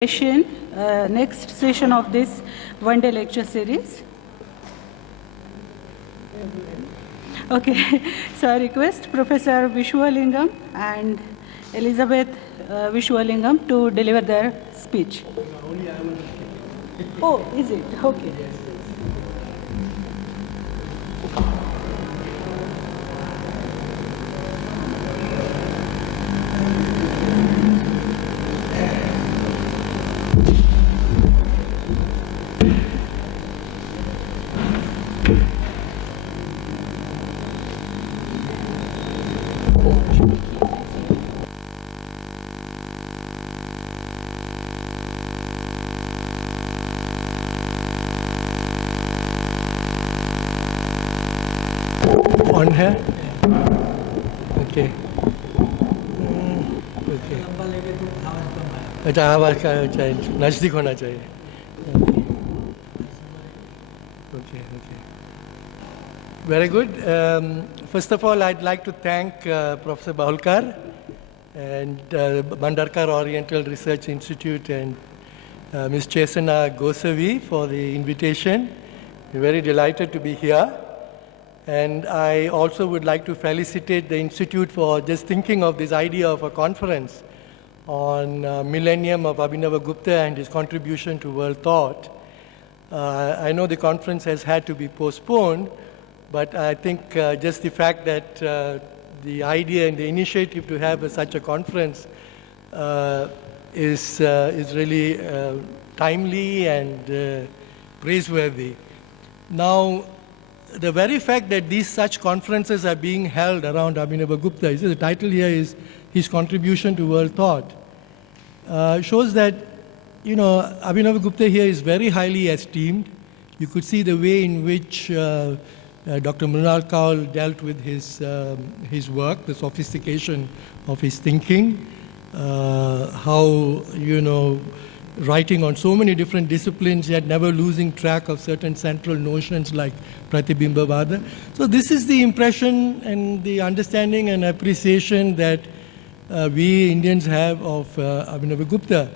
Next session of this one-day lecture series. Okay, so I request Professor Vishwalingam and Elizabeth Vishwalingam to deliver their speech. Oh, is it? Okay. On है okay okay अच्छा आवाज़ का चाहिए नज़दीक होना चाहिए okay okay very good. First of all, I'd like to thank Professor Bahulkar and Bhandarkar Oriental Research Institute and Ms. Chesana Gosavi for the invitation. We're very delighted to be here. And I also would like to felicitate the Institute for just thinking of this idea of a conference on Millennium of Abhinavagupta and his contribution to world thought. I know the conference has had to be postponed, but I think just the fact that the idea and the initiative to have such a conference is really timely and praiseworthy. Now, the very fact that these such conferences are being held around Abhinavagupta, the title here is his contribution to world thought, shows that, you know, Abhinavagupta here is very highly esteemed. You could see the way in which Dr. Mrunal Kaul dealt with his work, the sophistication of his thinking, how, you know, writing on so many different disciplines, yet never losing track of certain central notions like Pratibhimbavada. So this is the impression and the understanding and appreciation that we Indians have of Abhinavagupta.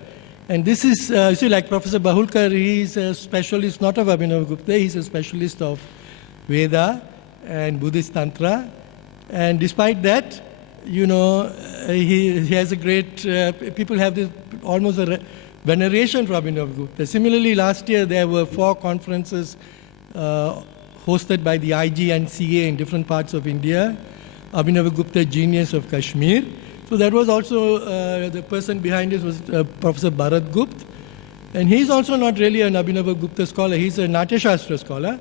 And this is, you see, like Professor Bahulkar, he's a specialist not of Abhinavagupta, he's a specialist of Veda and Buddhist Tantra. And despite that, you know, he has a great, people have this almost a veneration for Abhinavagupta. Similarly, last year there were 4 conferences hosted by the IGNCA in different parts of India. Abhinavagupta Genius of Kashmir. So that was also, the person behind this was Professor Bharat Gupta. And he's also not really an Abhinavagupta scholar, he's a Natya Shastra scholar.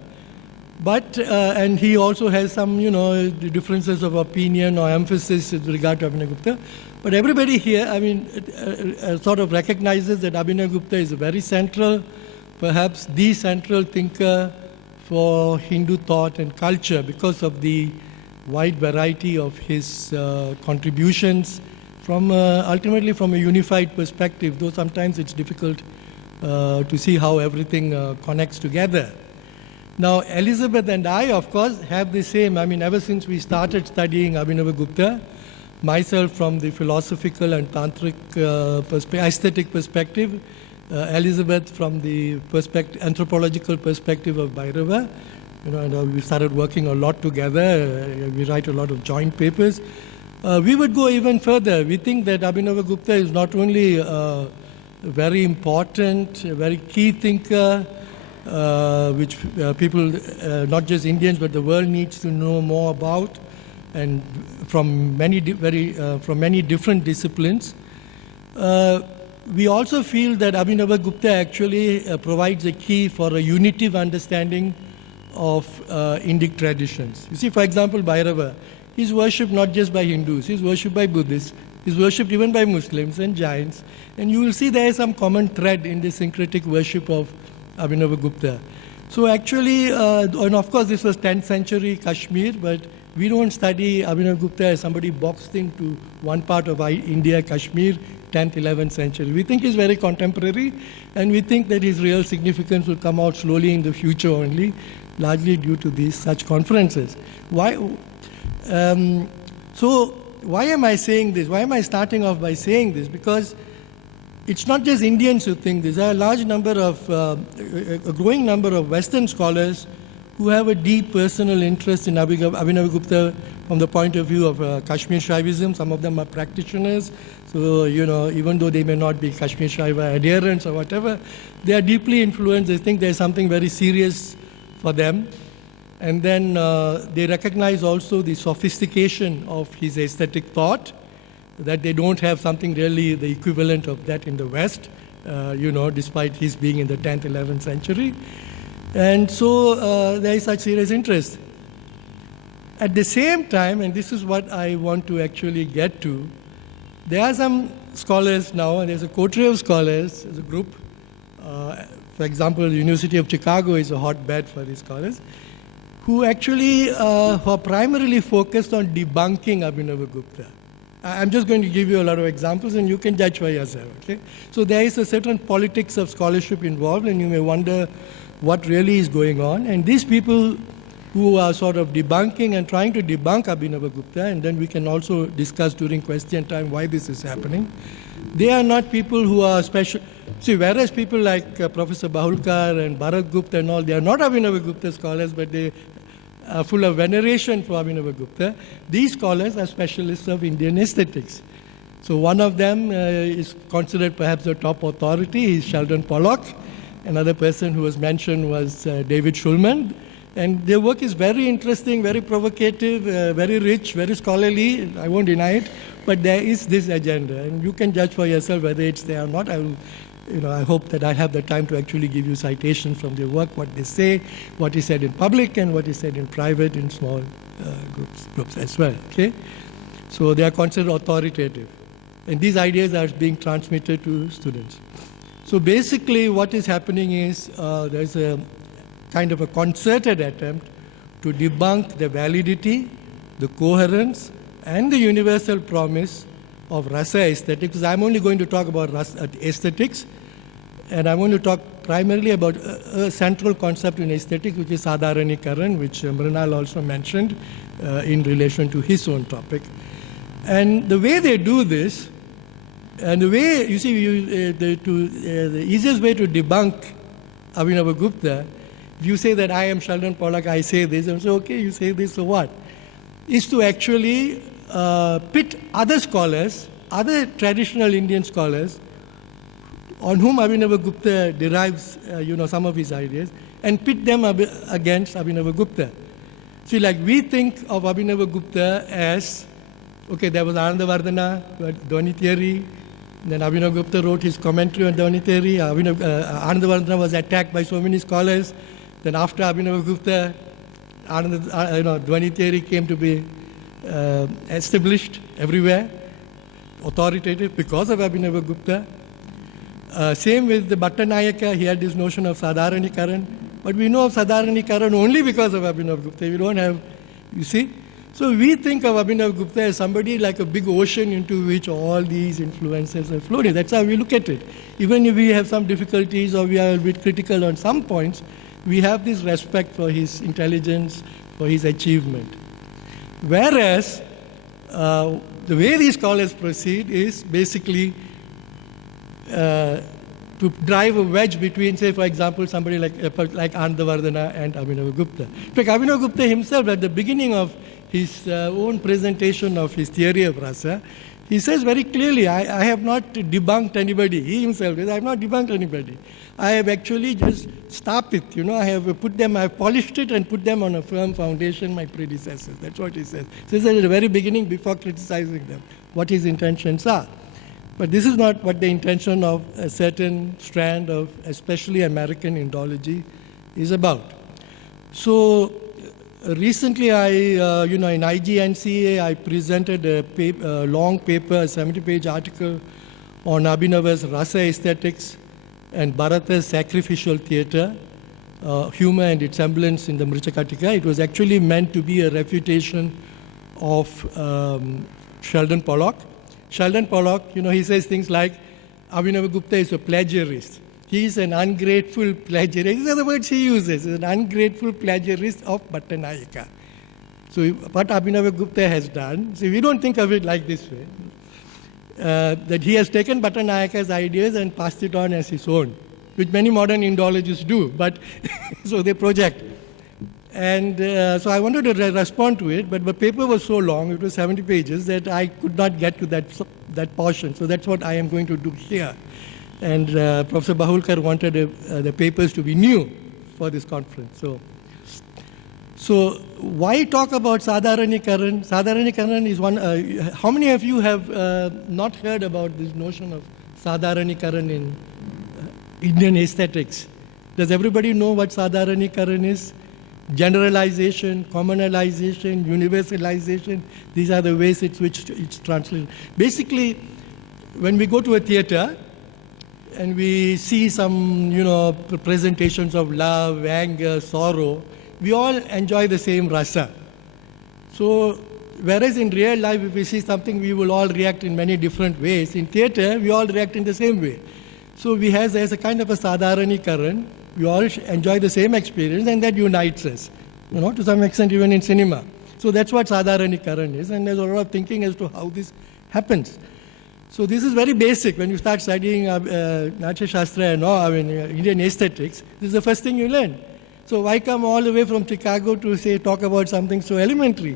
But, and he also has some, you know, differences of opinion or emphasis with regard to Abhinavagupta. But everybody here, I mean, sort of recognizes that Abhinavagupta is a very central, perhaps the central thinker for Hindu thought and culture because of the wide variety of his contributions from, ultimately from a unified perspective, though sometimes it's difficult to see how everything connects together. Now, Elizabeth and I, of course, have the same, I mean, ever since we started studying Abhinavagupta, myself from the philosophical and tantric aesthetic perspective, Elizabeth from the anthropological perspective of Bhairava. You know, and we started working a lot together. We write a lot of joint papers. We would go even further. We think that Abhinavagupta is not only a very important, a very key thinker, which people, not just Indians, but the world needs to know more about, and from many different disciplines. We also feel that Abhinavagupta actually provides a key for a unitive understanding of Indic traditions. You see, for example, Bhairava, he's worshipped not just by Hindus, he's worshipped by Buddhists, he's worshipped even by Muslims and Jains, and you will see there is some common thread in the syncretic worship of Abhinavagupta. So actually, and of course this was 10th century Kashmir, but we don't study Abhinavagupta as somebody boxed into one part of India, Kashmir, 10th, 11th century. We think he's very contemporary, and we think that his real significance will come out slowly in the future only, largely due to these such conferences. Why? So why am I saying this? Why am I starting off by saying this? Because it's not just Indians who think this. There are a large number of, a growing number of Western scholars who have a deep personal interest in Abhinavagupta from the point of view of Kashmir Shaivism. Some of them are practitioners. So, even though they may not be Kashmir Shaiva adherents or whatever, they are deeply influenced. They think there's something very serious for them. And then they recognize also the sophistication of his aesthetic thought, that they don't have something really the equivalent of that in the West, despite his being in the 10th, 11th century. And so there is such serious interest. At the same time, and this is what I want to actually get to, there are some scholars now, and there's a coterie of scholars, there's a group. For example, the University of Chicago is a hotbed for these scholars, who actually are primarily focused on debunking Abhinavagupta. I'm just going to give you a lot of examples, and you can judge for yourself. Okay? So there is a certain politics of scholarship involved, and you may wonder what really is going on. And these people who are sort of debunking and trying to debunk Abhinavagupta, and then we can also discuss during question time why this is happening. They are not people who are special. See, whereas people like Professor Bahulkar and Bharat Gupta and all, they are not Abhinavagupta scholars, but they are full of veneration for Abhinavagupta. These scholars are specialists of Indian aesthetics. So one of them is considered perhaps the top authority. He's Sheldon Pollock. Another person who was mentioned was David Schulman. And their work is very interesting, very provocative, very rich, very scholarly. I won't deny it. But there is this agenda. And you can judge for yourself whether it's there or not. I hope that I have the time to actually give you citations from their work, what they say, what is said in public, and what is said in private, in small groups as well. Okay? So they are considered authoritative. And these ideas are being transmitted to students. So basically what is happening is there's a kind of a concerted attempt to debunk the validity, the coherence, and the universal promise of rasa aesthetics. I'm only going to talk about aesthetics, and I'm going to talk primarily about a central concept in aesthetics, which is Sadharanikaran, which Mrinal also mentioned in relation to his own topic. And the way they do this, and the way, you see, the easiest way to debunk Abhinavagupta, if you say that I am Sheldon Pollock, I say this, and so, okay, you say this, so what? Is to actually pit other scholars, other traditional Indian scholars, on whom Abhinavagupta derives, some of his ideas, and pit them against Abhinavagupta. See, like we think of Abhinavagupta as, okay, there was Anandavardhana, Dhwani theory, then Abhinavagupta wrote his commentary on Dhwani theory, Anandavardhana was attacked by so many scholars, then after Abhinavagupta, Dhwani theory came to be established everywhere, authoritative because of Abhinavagupta. Same with the Bhattanayaka, he had this notion of Sadharanikaran, but we know of Sadharanikaran only because of Abhinavagupta. We don't have, you see. So we think of Abhinavagupta as somebody like a big ocean into which all these influences are flowing. That's how we look at it. Even if we have some difficulties or we are a bit critical on some points, we have this respect for his intelligence, for his achievement. Whereas the way these scholars proceed is basically to drive a wedge between, say, for example, somebody like Anandavardhana and Abhinavagupta. In fact, Abhinavagupta himself, at the beginning of his own presentation of his theory of rasa, he says very clearly, I have not debunked anybody. He himself says, I have not debunked anybody. I have actually just stapit, I have polished it and put them on a firm foundation, my predecessors. That's what he says. So he says at the very beginning, before criticizing them, what his intentions are. But this is not what the intention of a certain strand of especially American Indology is about. So recently in IGNCA, I presented a long paper, a 70-page article on Abhinava's rasa aesthetics and Bharata's sacrificial theatre, humor and its semblance in the Mrichakatika. It was actually meant to be a refutation of Sheldon Pollock. Sheldon Pollock, he says things like, Abhinavagupta is a plagiarist. He is an ungrateful plagiarist. These are the words he uses, an ungrateful plagiarist of Bhattanayaka. So what Abhinavagupta has done, see, we don't think of it like this way. that he has taken Pattanayaka's ideas and passed it on as his own, which many modern Indologists do, but so they project. And so I wanted to respond to it, but the paper was so long, it was 70 pages, that I could not get to that portion. So that's what I am going to do here. And Professor Bahulkar wanted the papers to be new for this conference. So why talk about Sadharanikaran? Sadharanikaran is one, how many of you have not heard about this notion of Sadharanikaran in Indian aesthetics? Does everybody know what Sadharanikaran is? Generalization, commonalization, universalization, these are the ways in which it's translated. Basically, when we go to a theater and we see some, presentations of love, anger, sorrow, we all enjoy the same rasa. So, whereas in real life, if we see something, we will all react in many different ways. In theater, we all react in the same way. So, there's a kind of a sadharanikaran. We all enjoy the same experience, and that unites us, to some extent even in cinema. So that's what Sadharanikaran is, and there's a lot of thinking as to how this happens. So this is very basic. When you start studying Natya Shastra and Indian aesthetics, this is the first thing you learn. So why come all the way from Chicago to talk about something so elementary?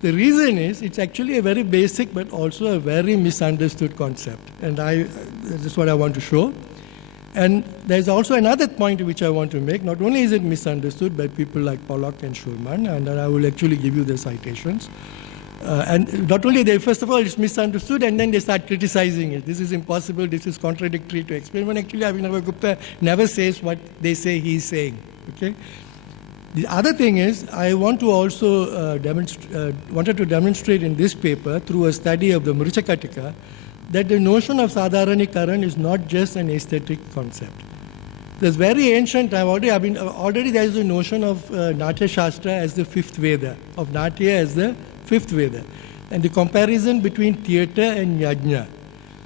The reason is it's actually a very basic but also a very misunderstood concept, and that's what I want to show. And there's also another point which I want to make. Not only is it misunderstood by people like Pollock and Schulman, and I will actually give you the citations. And not only first of all, it's misunderstood, and then they start criticizing it. This is impossible, this is contradictory to explain. When actually Abhinavagupta never says what they say he's saying. Okay? The other thing is, I want to also wanted to demonstrate in this paper through a study of the Mrichakatika that the notion of Sadharanikaran is not just an aesthetic concept. There's very ancient time, already there is a notion of Natya Shastra as the fifth Veda, of Natya as the fifth Veda, and the comparison between theatre and yajna.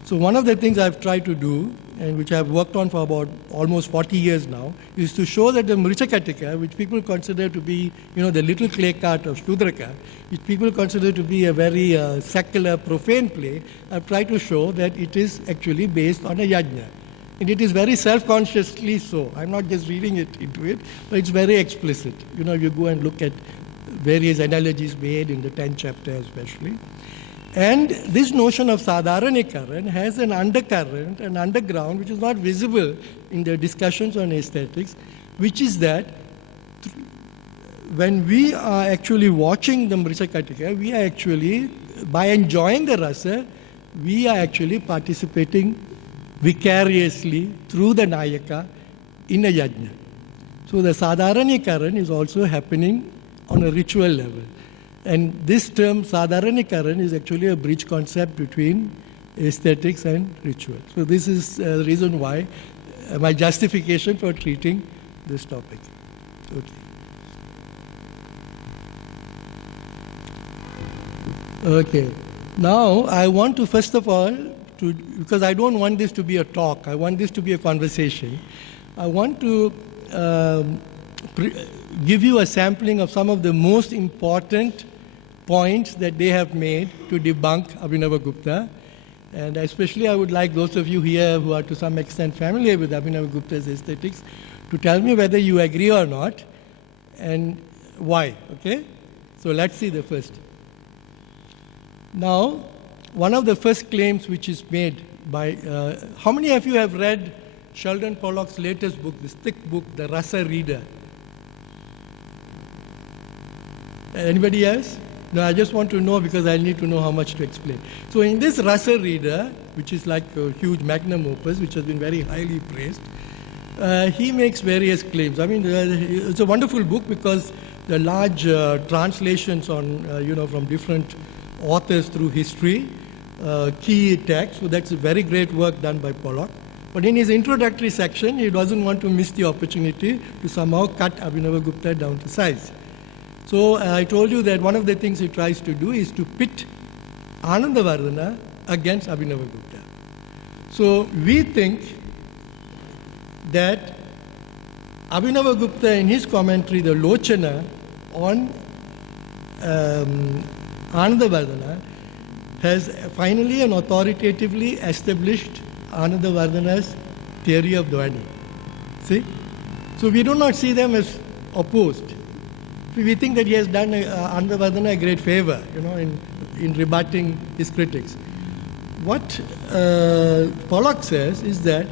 So one of the things I've tried to do, and which I've worked on for about almost 40 years now, is to show that the Mrichakatika, which people consider to be, the little clay cart of Shudraka, which people consider to be a very secular, profane play, I've tried to show that it is actually based on a yajna. And it is very self-consciously so. I'm not just reading it into it, but it's very explicit. You go and look at various analogies made in the 10th chapter especially. And this notion of Sadharanikaran has an undercurrent, an underground, which is not visible in the discussions on aesthetics, which is that when we are actually watching the Mrichakatika, we are actually, by enjoying the rasa, we are actually participating vicariously through the Nayaka in a yajna. So the Sadharanikaran is also happening on a ritual level. And this term, Sadharanikaran, is actually a bridge concept between aesthetics and ritual. So this is the reason why, my justification for treating this topic. Okay. Now, I want to, first of all, because I don't want this to be a talk, I want this to be a conversation, I want to give you a sampling of some of the most important points that they have made to debunk Abhinavagupta. And especially I would like those of you here who are to some extent familiar with Abhinavagupta's aesthetics to tell me whether you agree or not and why. Okay? So let's see the first. Now, one of the first claims which is made by, how many of you have read Sheldon Pollock's latest book, this thick book, The Rasa Reader? Anybody else? No, I just want to know because I need to know how much to explain. So in this Rasa Reader, which is like a huge magnum opus, which has been very highly praised, he makes various claims. I mean, it's a wonderful book because the large translations on, from different authors through history, key texts, so that's a very great work done by Pollock. But in his introductory section, he doesn't want to miss the opportunity to somehow cut Abhinavagupta down to size. So I told you that one of the things he tries to do is to pit Anandavardhana against Abhinavagupta. So we think that Abhinavagupta in his commentary, the Lochana, on Anandavardhana, has finally and authoritatively established Anandavardhana's theory of Dvani. See? So we do not see them as opposed. We think that he has done Anandavardhana a great favor, in rebutting his critics. What Pollock says is that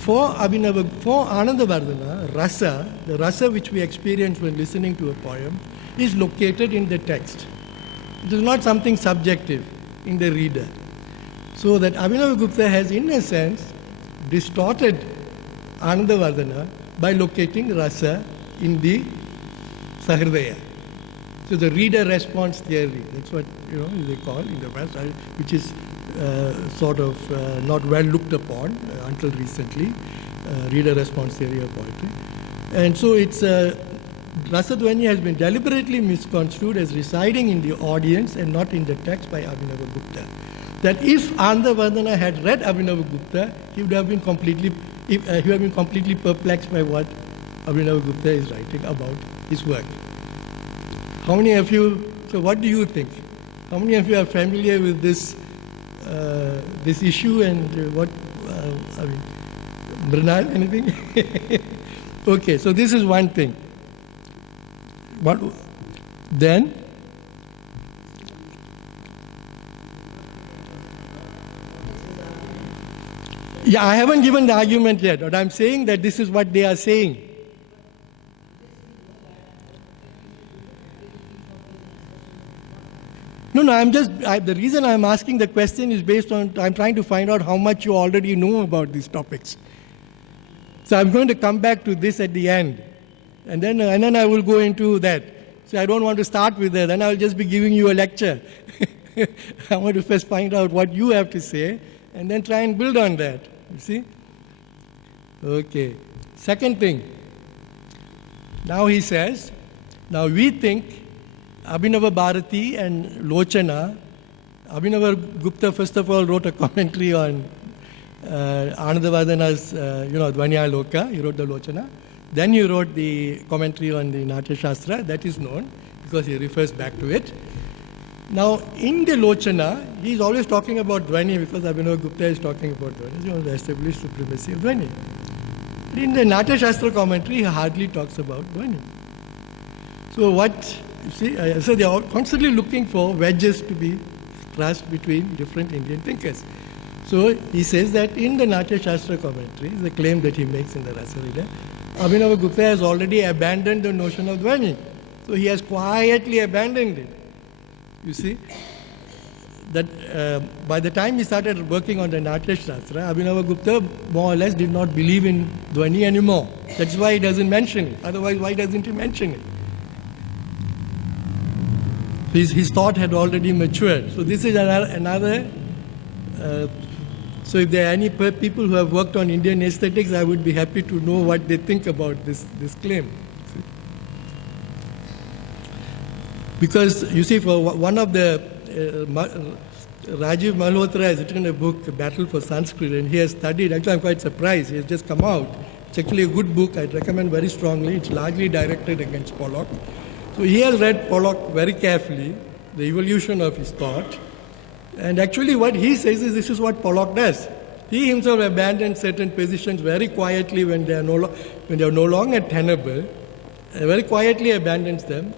for Anandavardhana, rasa, the rasa which we experience when listening to a poem, is located in the text. It is not something subjective in the reader. So that Abhinavagupta has, in a sense, distorted Anandavardhana by locating rasa in the Sahridaya. So the reader response theory, that's what they call in the West, which is sort of not well looked upon until recently, reader response theory of poetry. And so it's Rasadhvani has been deliberately misconstrued as residing in the audience and not in the text by Abhinavagupta. That if Anandavardhana had read Abhinavagupta, he would have been completely perplexed by what Abhinavagupta is writing about his work. How many of you, so what do you think? How many of you are familiar with this issue and Mrinal, anything? Okay, so this is one thing. What then? Yeah, I haven't given the argument yet, but I'm saying that this is what they are saying. No, the reason I'm asking the question is based on, I'm trying to find out how much you already know about these topics. So I'm going to come back to this at the end. And then I will go into that. So I don't want to start with that. Then I'll just be giving you a lecture. I want to first find out what you have to say and then try and build on that. You see? Okay. Second thing. Now he says, now we think Abhinava Bharati and Lochana, Abhinavagupta first of all wrote a commentary on Anandavardhana's, Dvanya Loka, he wrote the Lochana. Then he wrote the commentary on the Natya Shastra, that is known because he refers back to it. Now, in the Lochana, he is always talking about Dvani because Abhinavagupta is talking about Dvani. He wants to establish supremacy of Dvani. But in the Natya Shastra commentary, he hardly talks about Dvani. So what, you see, so they are constantly looking for wedges to be thrust between different Indian thinkers. So he says that in the Natya Shastra commentary, the claim that he makes in the Rasalila, Abhinavagupta has already abandoned the notion of Dvani. So he has quietly abandoned it. You see, that by the time he started working on the Natya Shastra, Abhinavagupta more or less did not believe in Dvani anymore. That's why he doesn't mention it. Otherwise, why doesn't he mention it? His thought had already matured. So this is another so if there are any people who have worked on Indian aesthetics, I would be happy to know what they think about this claim. Because, you see, for one of the, Rajiv Malhotra has written a book, Battle for Sanskrit, and he has studied, actually I'm quite surprised, he has just come out. It's actually a good book, I'd recommend very strongly. It's largely directed against Pollock. So he has read Pollock very carefully, the evolution of his thought. And actually what he says is this is what Pollock does. He himself abandons certain positions very quietly when they are no longer tenable, very quietly abandons them.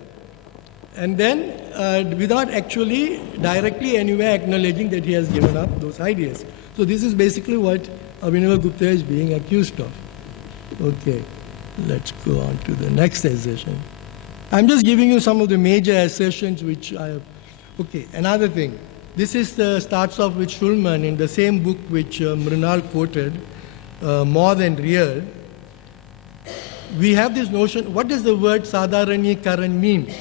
And then without actually directly anywhere acknowledging that he has given up those ideas. So this is basically what Abhinavagupta is being accused of. Okay, let's go on to the next assertion. I'm just giving you some of the major assertions which I have. Okay, another thing. This is starts off with Shulman in the same book which Mrinal quoted, More Than Real. We have this notion, what does the word Sadharanikaran mean?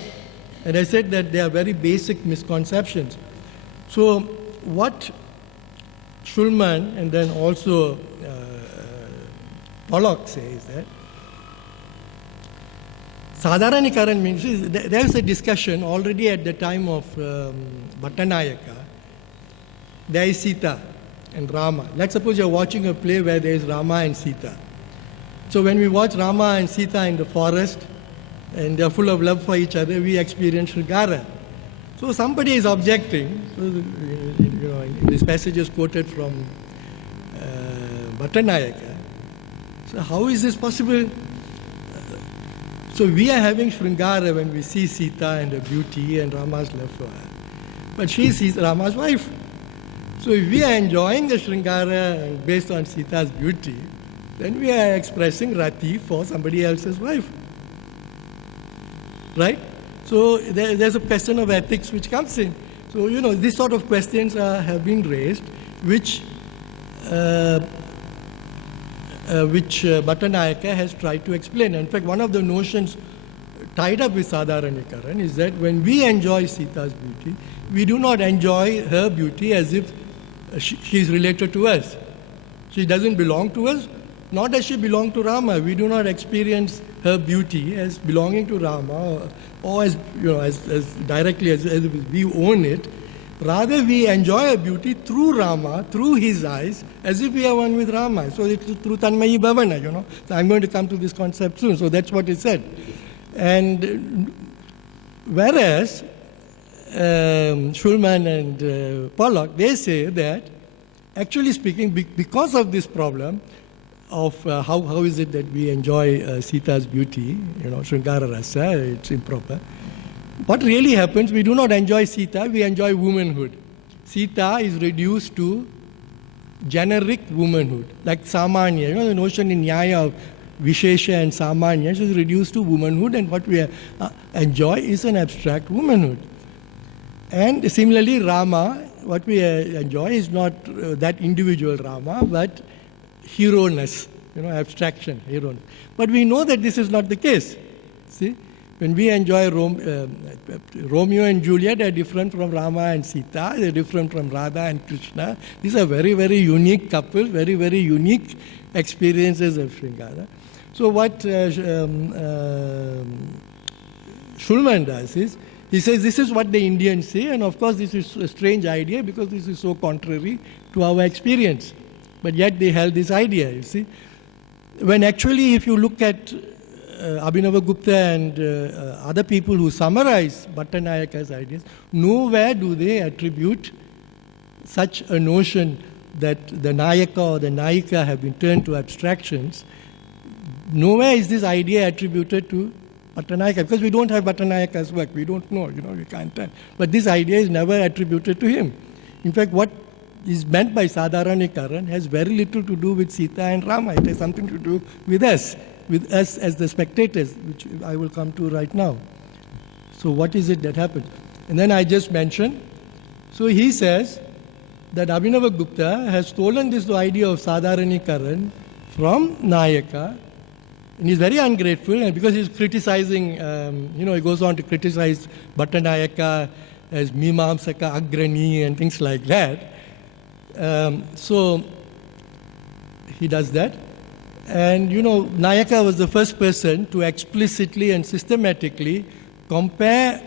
And I said that they are very basic misconceptions. So what Shulman and then also Pollock says that Sadharanikaran means, there is a discussion already at the time of Bhattanayaka. There is Sita and Rama. Let's suppose you're watching a play where there is Rama and Sita. So when we watch Rama and Sita in the forest, and they're full of love for each other, we experience Shrigara. So somebody is objecting. So, this passage is quoted from Bhattanayaka. So how is this possible? So we are having Sringara when we see Sita and her beauty and Rama's love for her. But she is Rama's wife. So if we are enjoying the Sringara based on Sita's beauty, then we are expressing Rati for somebody else's wife. Right? So there's a question of ethics which comes in. So, these sort of questions have been raised, which Bhattanayaka has tried to explain. In fact, one of the notions tied up with Sadharanikaran is that when we enjoy Sita's beauty, we do not enjoy her beauty as if she is related to us. She doesn't belong to us, nor does she belong to Rama. We do not experience her beauty as belonging to Rama or as directly as if we own it. Rather, we enjoy her beauty through Rama, through his eyes, as if we are one with Rama. So it's through Tanmayi Bhavana, So I'm going to come to this concept soon. So that's what he said. And whereas Schulman and Pollock, they say that, actually speaking, because of this problem of how is it that we enjoy Sita's beauty, Sringara Rasa, it's improper. What really happens, we do not enjoy Sita, we enjoy womanhood. Sita is reduced to generic womanhood, like Samanya. The notion in Nyaya of Vishesha and Samanya is reduced to womanhood, and what we enjoy is an abstract womanhood. And similarly, Rama, what we enjoy is not that individual Rama, but hero-ness, abstraction, hero. But we know that this is not the case. See, when we enjoy Romeo and Juliet, are different from Rama and Sita, they're different from Radha and Krishna. These are very, very unique couples, very, very unique experiences of Sringara. So what Schulman does is, he says this is what the Indians say, and of course this is a strange idea because this is so contrary to our experience. But yet they held this idea, you see. When actually, if you look at Abhinavagupta and other people who summarize Bhattanayaka's ideas, nowhere do they attribute such a notion that the Nayaka or the Nayika have been turned to abstractions. Nowhere is this idea attributed to Bhattanayaka, because we don't have Bhattanayaka's work. We don't know, we can't tell. But this idea is never attributed to him. In fact, what is meant by Sadharanikaran has very little to do with Sita and Rama. It has something to do with us as the spectators, which I will come to right now. So what is it that happens? And then I just mentioned, so he says that Abhinavagupta has stolen this idea of Sadharanikaran from Nayaka, and he's very ungrateful, and because he's criticizing, he goes on to criticize Bhattanayaka as Mimamsaka Agrani and things like that. So he does that. And, Nayaka was the first person to explicitly and systematically compare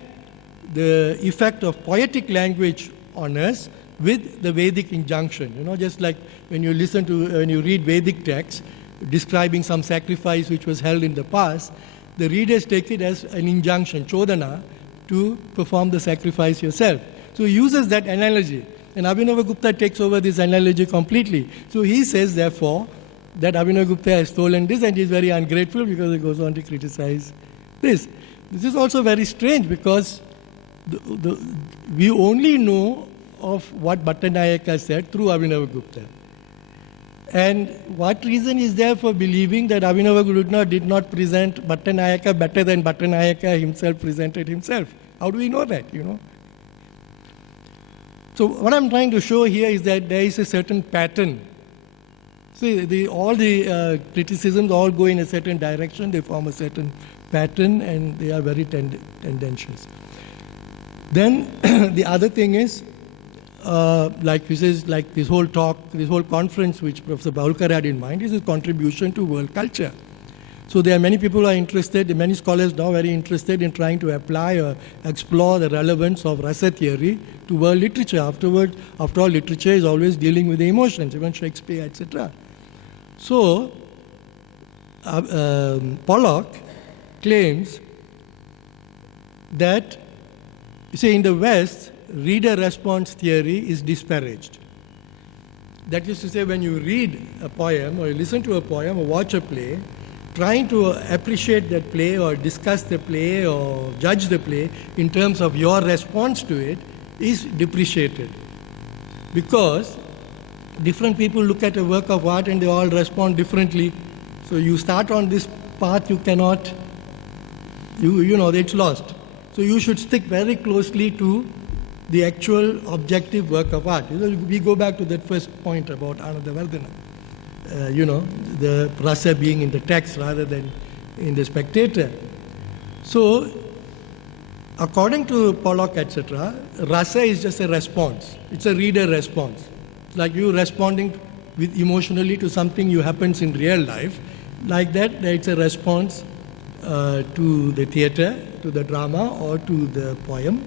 the effect of poetic language on us with the Vedic injunction. Just like when you read Vedic texts describing some sacrifice which was held in the past, the readers take it as an injunction, chodana, to perform the sacrifice yourself. So he uses that analogy. And Abhinavagupta takes over this analogy completely. So he says, therefore, that Abhinavagupta has stolen this, and he is very ungrateful because he goes on to criticize this. This is also very strange because we only know of what Bhattanayaka said through Abhinavagupta. And what reason is there for believing that Abhinavagupta did not present Bhattanayaka better than Bhattanayaka himself presented himself? How do we know that, So what I'm trying to show here is that there is a certain pattern. See, all the criticisms all go in a certain direction, they form a certain pattern, and they are very tendentious. Then the other thing is, like this whole talk, this whole conference which Professor Bhaulkar had in mind is a contribution to world culture. So there are many people who are interested, many scholars now very interested in trying to apply or explore the relevance of rasa theory to world literature. After all, literature is always dealing with the emotions, even Shakespeare, etc. So Pollock claims that You see, in the West, reader-response theory is disparaged. That is to say, when you read a poem or you listen to a poem or watch a play, trying to appreciate that play or discuss the play or judge the play in terms of your response to it is depreciated. Because different people look at a work of art and they all respond differently. So you start on this path, you cannot, you know, it's lost. So you should stick very closely to the actual objective work of art. We go back to that first point about Anandavardhana. The rasa being in the text rather than in the spectator. So, according to Pollock, etc., rasa is just a response. It's a reader response. It's like you responding with emotionally to something you happens in real life. Like that, it's a response to the theatre, to the drama, or to the poem.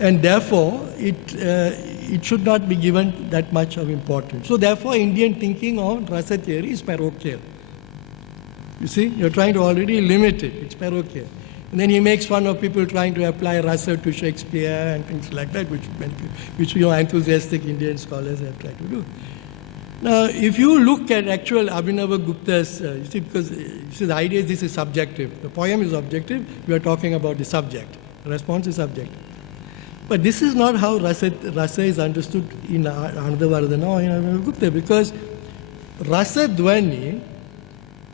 And therefore, it should not be given that much of importance. So therefore, Indian thinking of rasa theory is parochial. You see, you're trying to already limit it. It's parochial. And then he makes fun of people trying to apply rasa to Shakespeare and things like that, which enthusiastic Indian scholars have tried to do. Now, if you look at actual Abhinavagupta's, you see, because the idea is this is subjective. The poem is objective. We are talking about the subject. The response is subjective. But this is not how rasa is understood in Anandavardhana or in Abhinavagupta, because rasa dvani,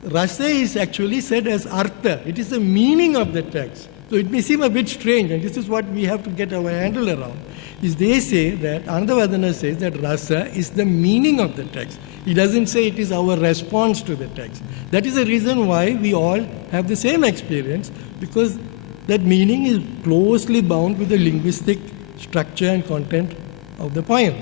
rasa is actually said as artha. It is the meaning of the text. So it may seem a bit strange, and this is what we have to get our handle around, is they say that, Anandavardhana says that rasa is the meaning of the text. He doesn't say it is our response to the text. That is the reason why we all have the same experience, because that meaning is closely bound with the linguistic structure and content of the poem.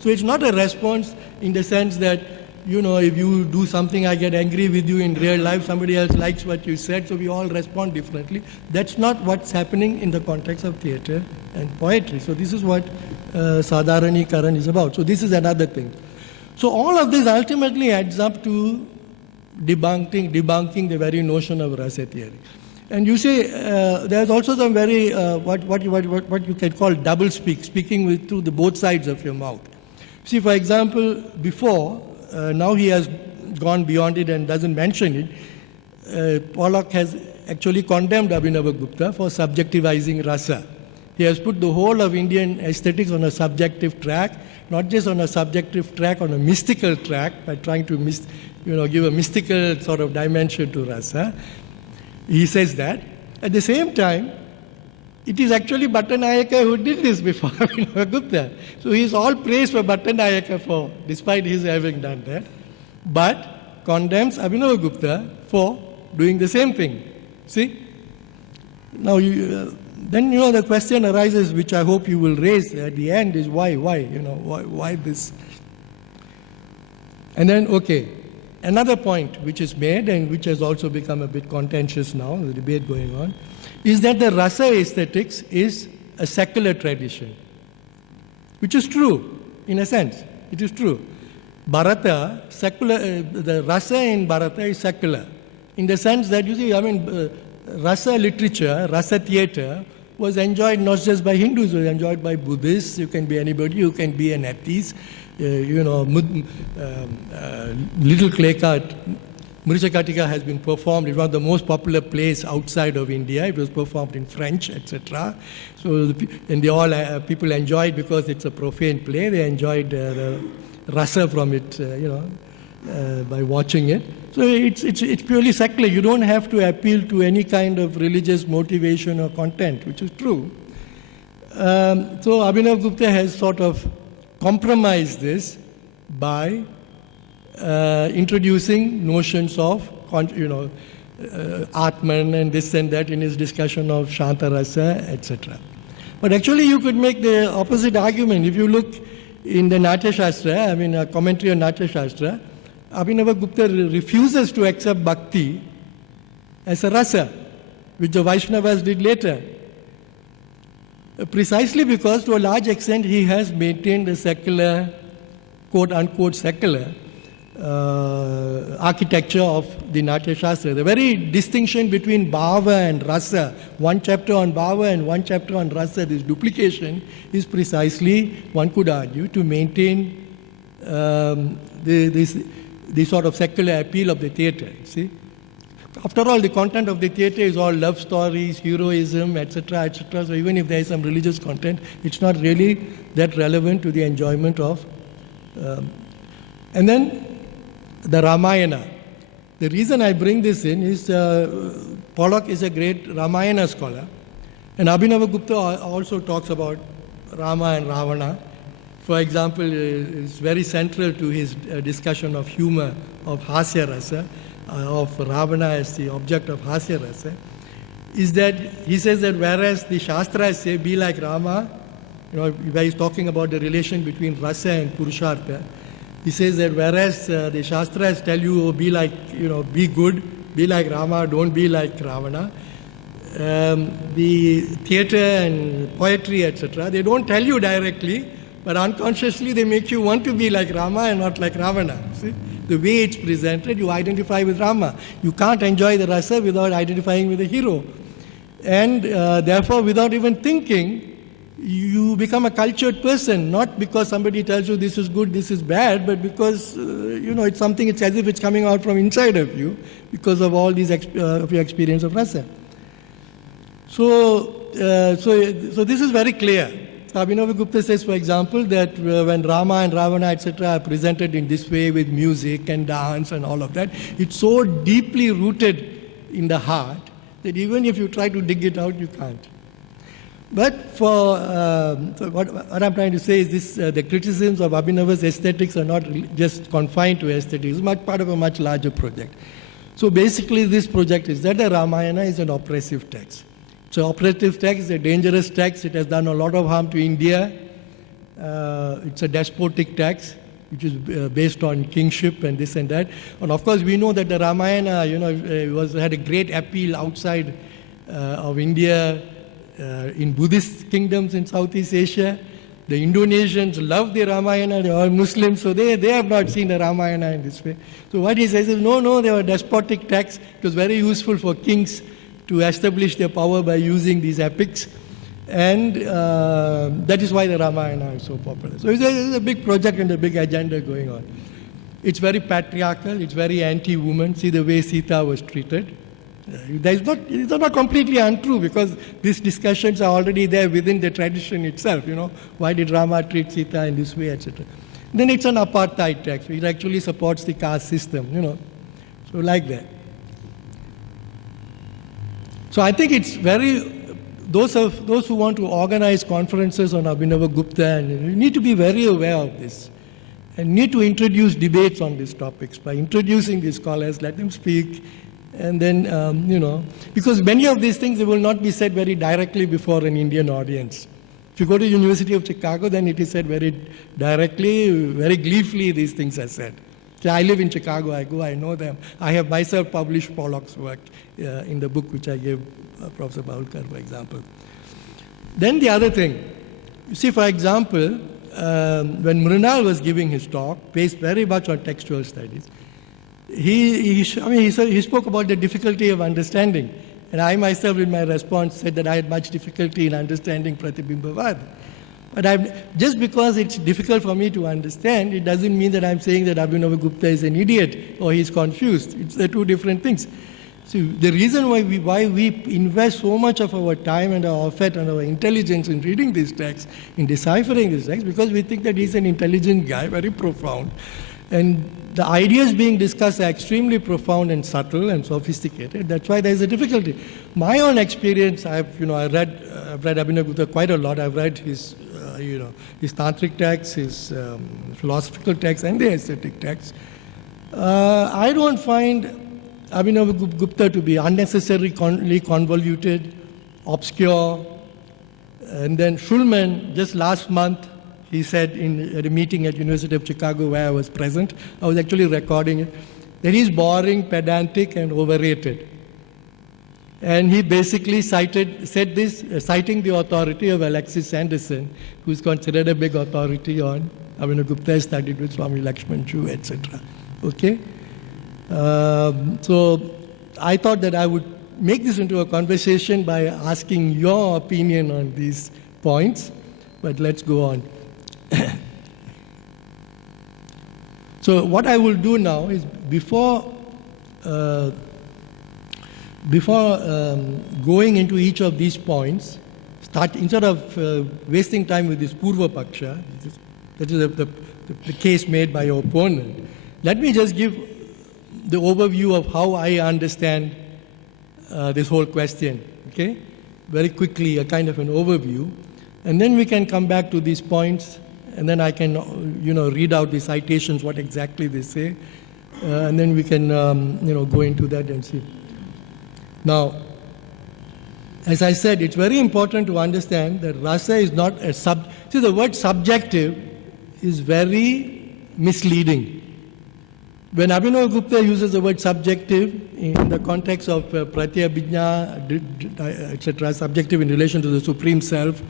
So it's not a response in the sense that, if you do something, I get angry with you in real life, somebody else likes what you said, so we all respond differently. That's not what's happening in the context of theatre and poetry. So this is what Sadharanikaran is about. So this is another thing. So all of this ultimately adds up to debunking the very notion of rasa theory. And you see, there's also some very, what you can call double speaking through the both sides of your mouth. See, for example, before, now he has gone beyond it and doesn't mention it, Pollock has actually condemned Abhinavagupta for subjectivizing rasa. He has put the whole of Indian aesthetics on a subjective track, not just on a subjective track, on a mystical track, by trying to give a mystical sort of dimension to rasa. He says that. At the same time, it is actually Bhattanayaka who did this before Abhinavagupta. So he is all praised for Bhattanayaka despite his having done that, but condemns Abhinavagupta for doing the same thing. See? Now, then the question arises, which I hope you will raise at the end, is why? Why this? And then, okay. Another point which is made and which has also become a bit contentious now, the debate going on, is that the rasa aesthetics is a secular tradition, which is true, in a sense. It is true. Bharata, the rasa in Bharata is secular, in the sense that, rasa literature, rasa theatre was enjoyed not just by Hindus, it was enjoyed by Buddhists. You can be anybody, you can be an atheist. Little Claycut, Mrichakatika has been performed. It was the most popular plays outside of India. It was performed in French, etc. So, people enjoyed because it's a profane play. They enjoyed the rasa from it, by watching it. So it's purely secular. You don't have to appeal to any kind of religious motivation or content, which is true. So Abhinavagupta has sort of compromised this by introducing notions of, Atman and this and that in his discussion of Shanta Rasa, etc. But actually you could make the opposite argument. If you look in the Natya Shastra, a commentary on Natya Shastra, Abhinavagupta refuses to accept bhakti as a rasa, which the Vaishnavas did later. Precisely because, to a large extent, he has maintained a secular, quote-unquote secular, architecture of the Natya Shastra. The very distinction between Bhava and Rasa, one chapter on Bhava and one chapter on Rasa, this duplication is precisely, one could argue, to maintain this sort of secular appeal of the theatre, see. After all, the content of the theatre is all love stories, heroism, etc., etc. So even if there is some religious content, it's not really that relevant to the enjoyment of. And then the Ramayana. The reason I bring this in is Pollock is a great Ramayana scholar. And Abhinavagupta also talks about Rama and Ravana. For example, it's very central to his discussion of humor, of Hasya Rasa, of Ravana as the object of Hasya Rasa, is that he says that whereas the Shastras say be like Rama, where he's talking about the relation between Rasa and Purushartha, he says that whereas the Shastras tell you, oh, be like, be good, be like Rama, don't be like Ravana, the theatre and poetry, etc., they don't tell you directly, but unconsciously they make you want to be like Rama and not like Ravana. See? The way it's presented, you identify with Rama. You can't enjoy the rasa without identifying with the hero. And therefore, without even thinking, you become a cultured person, not because somebody tells you this is good, this is bad, but because, it's something, it's as if it's coming out from inside of you because of all these of your experience of rasa. So this is very clear. Abhinavagupta says, for example, that when Rama and Ravana, etc., are presented in this way with music and dance and all of that, it's so deeply rooted in the heart that even if you try to dig it out, you can't. But so what I'm trying to say is this: the criticisms of Abhinava's aesthetics are not just confined to aesthetics. It's much part of a much larger project. So basically, this project is that the Ramayana is an oppressive text. It's an oppressive text, a dangerous text. It has done a lot of harm to India. It's a despotic text, which is based on kingship and this and that. And of course, we know that the Ramayana, had a great appeal outside of India, in Buddhist kingdoms in Southeast Asia. The Indonesians love the Ramayana. They are all Muslims, so they have not seen the Ramayana in this way. So what he says is, no, they were despotic texts. It was very useful for kings to establish their power by using these epics. And that is why the Ramayana is so popular. So it's a big project and a big agenda going on. It's very patriarchal. It's very anti-woman. See the way Sita was treated. It's not completely untrue, because these discussions are already there within the tradition itself. Why did Rama treat Sita in this way, etc. Then it's an apartheid text. It actually supports the caste system. So like that. So I think it's those who want to organize conferences on Abhinavagupta, and you need to be very aware of this, and need to introduce debates on these topics by introducing these scholars, let them speak, and then, because many of these things, they will not be said very directly before an Indian audience. If you go to University of Chicago, then it is said very directly, very gleefully these things are said. So I live in Chicago, I know them. I have myself published Pollock's work in the book which I gave Professor Baulkar, for example. Then the other thing, you see, for example, when Mrinal was giving his talk, based very much on textual studies, he spoke about the difficulty of understanding. And I myself, in my response, said that I had much difficulty in understanding Pratibhimbavad. But just because it's difficult for me to understand, it doesn't mean that I'm saying that Abhinavagupta is an idiot or he's confused. They're two different things. So the reason why we invest so much of our time and our effort and our intelligence in reading these texts, in deciphering these texts, because we think that he's an intelligent guy, very profound. And the ideas being discussed are extremely profound and subtle and sophisticated. That's why there's a difficulty. My own experience, I've read Abhinavagupta quite a lot. I've read his tantric texts, his philosophical texts, and the aesthetic texts. I don't find Abhinavagupta to be unnecessarily convoluted, obscure. And then Schulman, just last month, he said at a meeting at University of Chicago where I was present, I was actually recording it, that he's boring, pedantic, and overrated. And he basically said this, citing the authority of Alexis Sanderson, who is considered a big authority on Abhinavagupta, studied with Swami Lakshman Chu, etc. Okay? So I thought that I would make this into a conversation by asking your opinion on these points, but let's go on. So what I will do now is before going into each of these points, instead of wasting time with this Purva Paksha, that is the case made by your opponent, let me just give the overview of how I understand this whole question, okay? Very quickly, a kind of an overview. And then we can come back to these points, and then I can, read out the citations, what exactly they say, and then we can, go into that and see. Now, as I said, it's very important to understand that rasa is not a See, the word subjective is very misleading. When Abhinavagupta uses the word subjective in the context of pratyabhijna, etc., subjective in relation to the Supreme Self,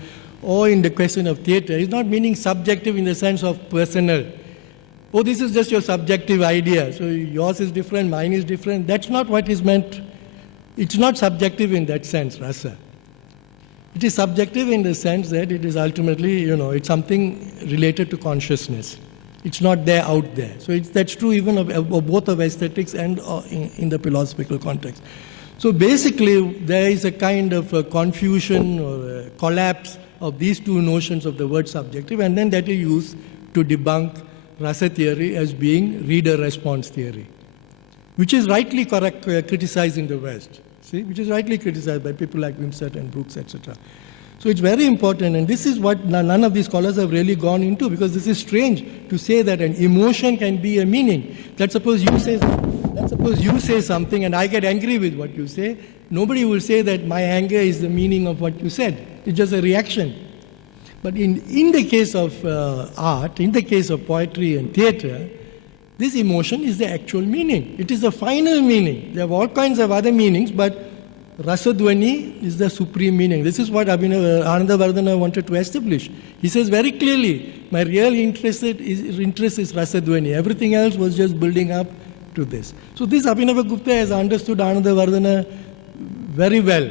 or in the question of theatre, he's not meaning subjective in the sense of personal. Oh, this is just your subjective idea, so yours is different, mine is different. That's not what is meant. It's not subjective in that sense, rasa. It is subjective in the sense that it is ultimately, it's something related to consciousness. It's not there out there. So that's true even of both of aesthetics and in the philosophical context. So basically, there is a kind of a confusion or a collapse of these two notions of the word subjective, and then that is used to debunk rasa theory as being reader-response theory, which is rightly criticized in the West, which is rightly criticized by people like Wimsatt and Brooks, etc. So it's very important, and this is what none of these scholars have really gone into, because this is strange to say that an emotion can be a meaning. Let's suppose you say something and I get angry with what you say. Nobody will say that my anger is the meaning of what you said. It's just a reaction. But in the case of art, in the case of poetry and theatre, this emotion is the actual meaning. It is the final meaning. There are all kinds of other meanings, but Rasadvani is the supreme meaning. This is what Anandavardhana wanted to establish. He says very clearly, my real interest is Rasadvani. Everything else was just building up to this. So this Abhinavagupta has understood Anandavardhana very well.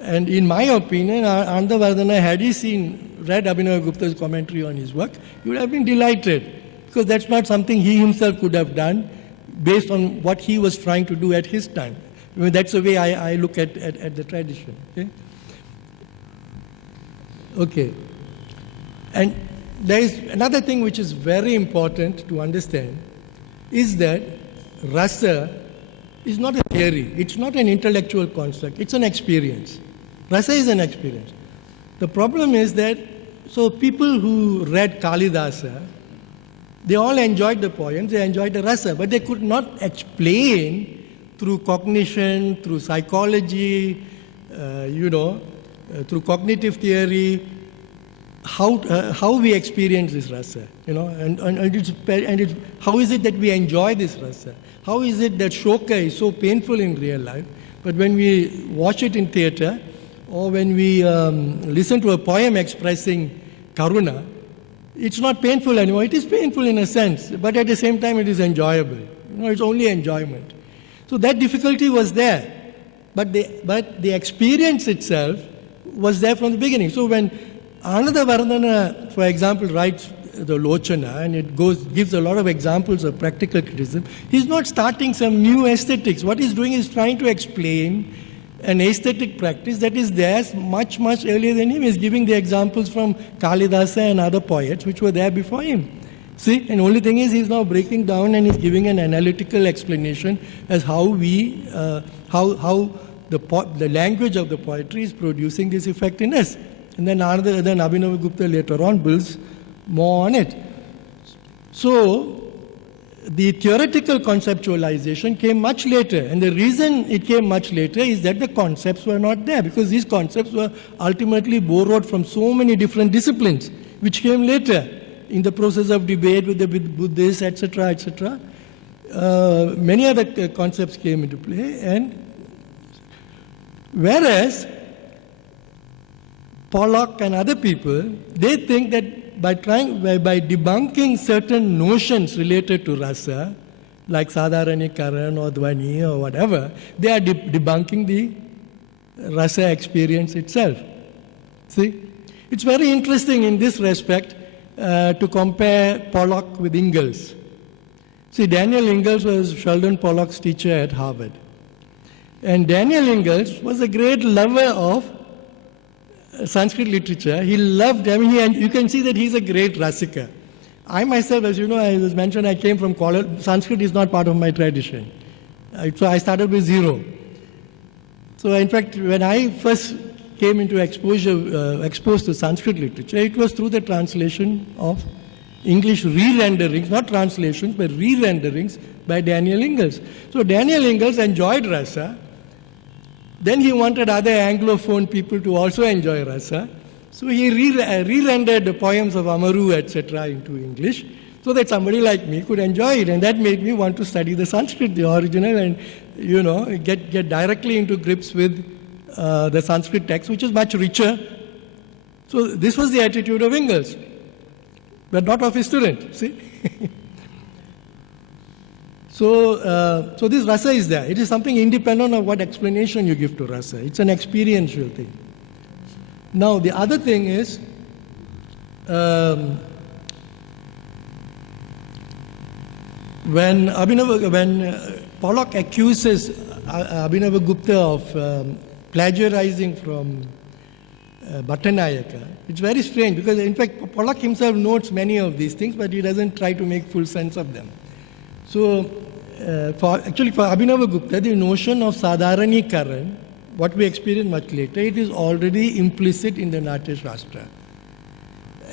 And in my opinion, Anandavardhana, had he read Abhinavagupta's commentary on his work, he would have been delighted, because that's not something he himself could have done based on what he was trying to do at his time. I mean, that's the way I look at the tradition. Okay. And there is another thing which is very important to understand, is that rasa is not a theory. It's not an intellectual construct. It's an experience. Rasa is an experience. The problem is that, so people who read Kalidasa, they all enjoyed the poems, they enjoyed the rasa, but they could not explain through cognition, through psychology, through cognitive theory, how we experience this rasa, and how is it that we enjoy this rasa? How is it that shoka is so painful in real life, but when we watch it in theatre, or when we listen to a poem expressing karuna, it's not painful anymore. It is painful in a sense, but at the same time it is enjoyable. It's only enjoyment. So that difficulty was there, but the experience itself was there from the beginning. So when Anandavardhana, for example, writes the Lochana, and it gives a lot of examples of practical criticism, he's not starting some new aesthetics. What he's doing is trying to explain an aesthetic practice that is there much, much earlier than him. He's giving the examples from Kalidasa and other poets which were there before him. See, and only thing is he's now breaking down and he's giving an analytical explanation as how the language of the poetry is producing this effect in us. And then Abhinavagupta later on builds more on it. So the theoretical conceptualization came much later, and the reason it came much later is that the concepts were not there, because these concepts were ultimately borrowed from so many different disciplines which came later in the process of debate with the Buddhists, etc., etc. Many other concepts came into play, and whereas Pollock and other people, they think that by debunking certain notions related to rasa, like Sadharanikaran or Dhvani or whatever, they are debunking the rasa experience itself. See? It's very interesting in this respect to compare Pollock with Ingalls. See, Daniel Ingalls was Sheldon Pollock's teacher at Harvard. And Daniel Ingalls was a great lover of Sanskrit literature. He loved, you can see that he's a great rasika. I myself, as you know, I was mentioned, I came from college. Sanskrit is not part of my tradition. So I started with zero. So in fact, when I first came into exposed to Sanskrit literature, it was through the translation of English re-renderings, not translations, but re-renderings by Daniel Ingalls. So Daniel Ingalls enjoyed rasa. Then he wanted other Anglophone people to also enjoy rasa. So he re-rendered the poems of Amaru, etc. into English, so that somebody like me could enjoy it. And that made me want to study the Sanskrit, the original, and get directly into grips with the Sanskrit text, which is much richer. So this was the attitude of Ingalls, but not of his student, see? So this rasa is there. It is something independent of what explanation you give to rasa. It's an experiential thing. Now, the other thing is, when Pollock accuses Abhinavagupta of plagiarizing from Bhattanayaka, it's very strange because, in fact, Pollock himself notes many of these things, but he doesn't try to make full sense of them. So, for Abhinavagupta, the notion of Sadharanikaran, what we experience much later, it is already implicit in the Natya Shastra.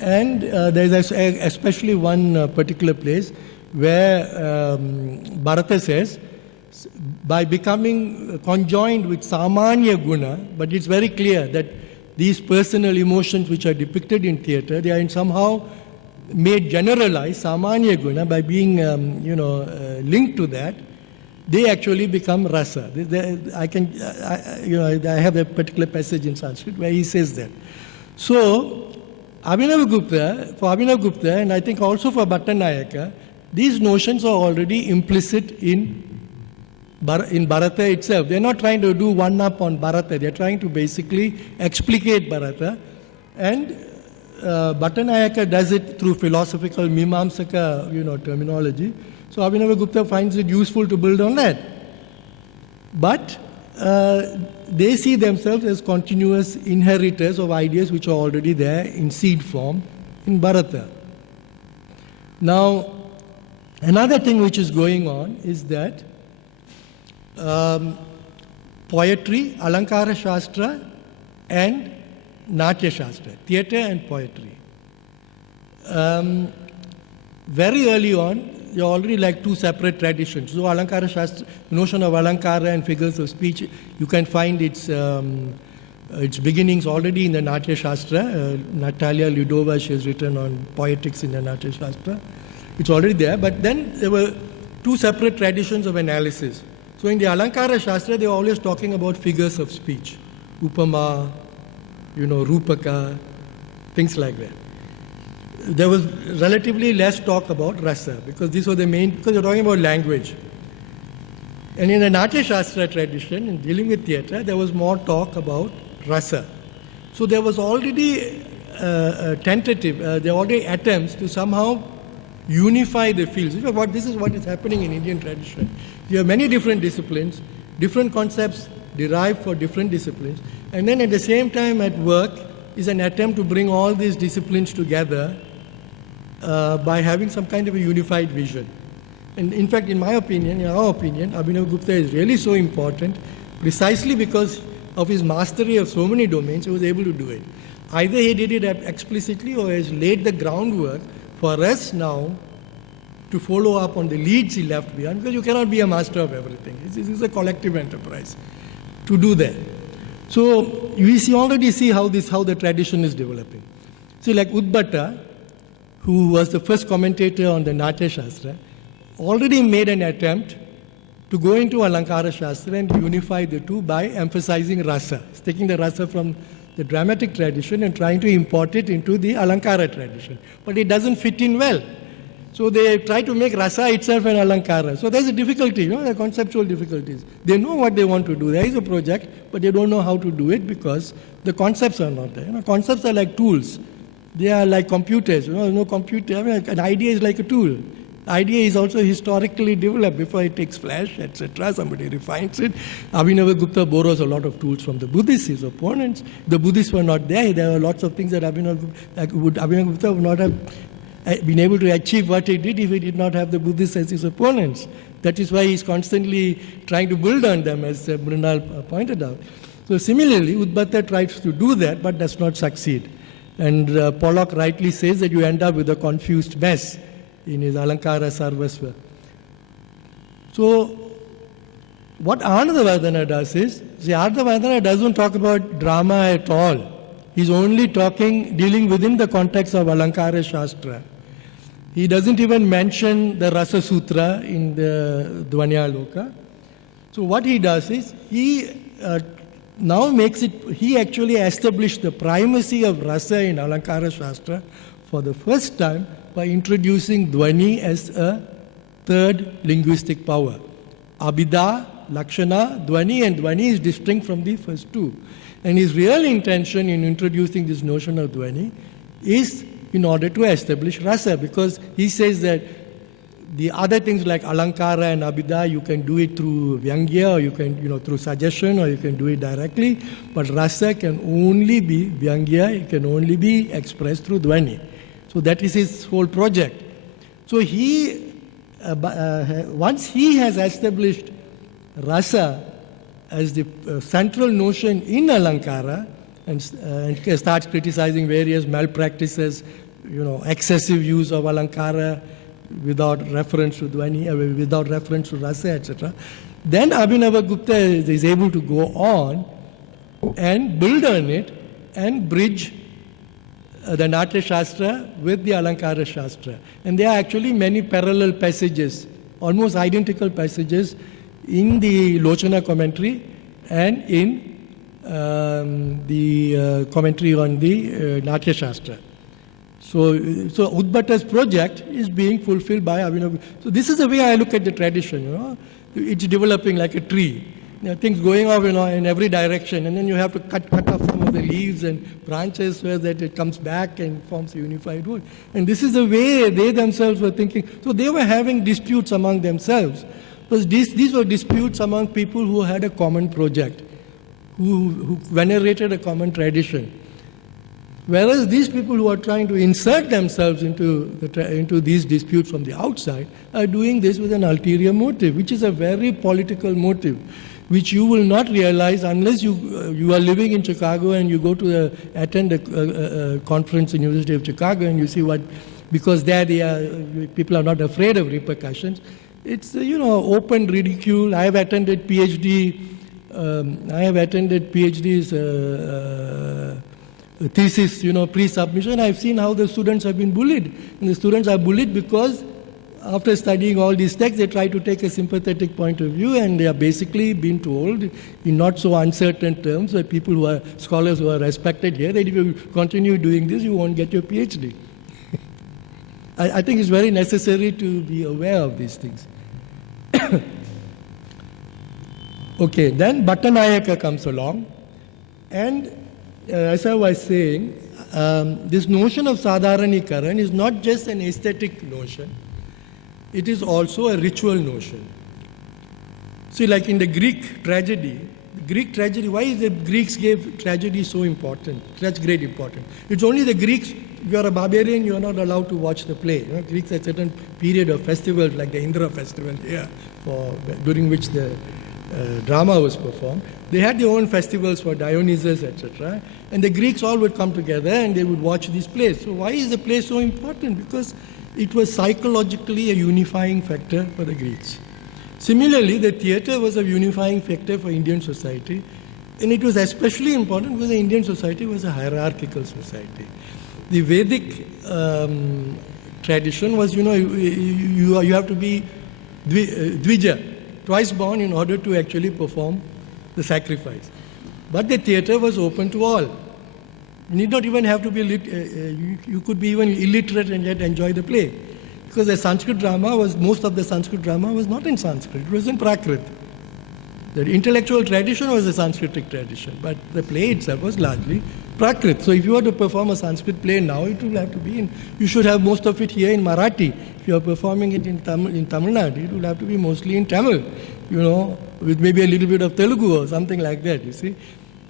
And there is especially one particular place where Bharata says, by becoming conjoined with Samanya Guna, but it's very clear that these personal emotions which are depicted in theatre, they are somehow made generalized, Samanya Guna, by being linked to that, they actually become rasa. I have a particular passage in Sanskrit where he says that. So, for Abhinavagupta, and I think also for Bhattanayaka, these notions are already implicit in Bharata itself. They're not trying to do one up on Bharata. They're trying to basically explicate Bharata. And Bhattanayaka does it through philosophical Mimamsaka, terminology. So Abhinavagupta finds it useful to build on that. But they see themselves as continuous inheritors of ideas which are already there in seed form in Bharata. Now, another thing which is going on is that poetry, Alankara Shastra and Natya Shastra, theatre and poetry. Very early on, you're already like two separate traditions. So Alankara Shastra, the notion of Alankara and figures of speech, you can find its beginnings already in the Natya Shastra. Natalia Ludova, she has written on poetics in the Natya Shastra. It's already there, but then there were two separate traditions of analysis. So in the Alankara Shastra, they were always talking about figures of speech. Upama, Rupaka, things like that. There was relatively less talk about rasa because these were the main, because you're talking about language. And in the Natya Shastra tradition, in dealing with theatre, there was more talk about rasa. So there was already a tentative, there were already attempts to somehow unify the fields. This is what is happening in Indian tradition. You have many different disciplines, different concepts derived for different disciplines, and then at the same time at work is an attempt to bring all these disciplines together by having some kind of a unified vision. And in fact, in my opinion, in our opinion, Abhinavagupta is really so important precisely because of his mastery of so many domains, he was able to do it. Either he did it explicitly or has laid the groundwork for us now to follow up on the leads he left behind, because you cannot be a master of everything. This is a collective enterprise to do that. So we already see how the tradition is developing. See, like Udbhatta, who was the first commentator on the Natya Shastra, already made an attempt to go into Alankara Shastra and unify the two by emphasizing rasa, taking the rasa from the dramatic tradition and trying to import it into the Alankara tradition. But it doesn't fit in well. So they try to make rasa itself an alankara. So there's a difficulty, there are conceptual difficulties. They know what they want to do. There is a project, but they don't know how to do it because the concepts are not there. Concepts are like tools. They are like computers. No computer. An idea is like a tool. Idea is also historically developed before it takes flesh, etc. Somebody refines it. Abhinavagupta borrows a lot of tools from the Buddhists, his opponents. The Buddhists were not there. There were lots of things that Abhinavagupta would not have been able to achieve what he did if he did not have the Buddhists as his opponents. That is why he's constantly trying to build on them, as Mrinal pointed out. So similarly, Udbata tries to do that, but does not succeed. And Pollock rightly says that you end up with a confused mess in his Alankara Sarvasva. So, what Anandavardhana does is, Anandavardhana doesn't talk about drama at all. He's only dealing within the context of Alankara Shastra. He doesn't even mention the Rasa Sutra in the Dvanyaloka. So, what he does is, he actually established the primacy of rasa in Alankara Shastra for the first time by introducing Dvani as a third linguistic power. Abhida, Lakshana, Dvani, and Dvani is distinct from the first two. And his real intention in introducing this notion of Dvani is in order to establish rasa, because he says that the other things like Alankara and Abhida, you can do it through Vyangya, or you can, through suggestion, or you can do it directly. But rasa can only be Vyangya, it can only be expressed through Dvani. So that is his whole project. So once he has established rasa as the central notion in Alankara and starts criticizing various malpractices, excessive use of Alankara without reference to Dvani, without reference to rasa, etc., then Abhinavagupta is able to go on and build on it and bridge the Natya Shastra with the Alankara Shastra. And there are actually many parallel passages, almost identical passages in the Lochana commentary and in the commentary on the Natya Shastra. So Udbata's project is being fulfilled by Abhinavagupta. So this is the way I look at the tradition, It's developing like a tree. Things going off, in every direction, and then you have to cut off some of the leaves and branches so that it comes back and forms a unified whole. And this is the way they themselves were thinking. So they were having disputes among themselves. Because these were disputes among people who had a common project, who venerated a common tradition. Whereas these people who are trying to insert themselves into these disputes from the outside are doing this with an ulterior motive, which is a very political motive, which you will not realize unless you are living in Chicago and you go to attend a conference in University of Chicago and you see because there people are not afraid of repercussions. It's open ridicule. I have attended PhDs. Thesis, pre-submission. I've seen how the students have been bullied. And the students are bullied because after studying all these texts, they try to take a sympathetic point of view, and they are basically being told in not so uncertain terms by people who are scholars who are respected here that if you continue doing this, you won't get your PhD. I think it's very necessary to be aware of these things. Okay, then Bhattanayaka comes along, and as I was saying, this notion of Sadharanikaran is not just an aesthetic notion, it is also a ritual notion. See, like in the Greek tragedy, why is the Greeks gave tragedy so important, such great importance? It's only the Greeks, if you are a barbarian, you are not allowed to watch the play. Greeks had a certain period of festivals, like the Indra festival here, during which the drama was performed. They had their own festivals for Dionysus, etc. And the Greeks all would come together and they would watch these plays. So why is the play so important? Because it was psychologically a unifying factor for the Greeks. Similarly, the theatre was a unifying factor for Indian society. And it was especially important because the Indian society was a hierarchical society. The Vedic tradition was, you have to be Dvija, twice born, in order to actually perform the sacrifice. But the theatre was open to all. You need not even have to be you could be even illiterate and yet enjoy the play. Because the Sanskrit drama was, most of the Sanskrit drama was not in Sanskrit, it was in Prakrit. The intellectual tradition was a Sanskritic tradition, but the play itself was largely Prakrit. So if you were to perform a Sanskrit play now, it will have to be in, you should have most of it here in Marathi. If you are performing it in Tamil Nadu, it will have to be mostly in Tamil, with maybe a little bit of Telugu or something like that, you see.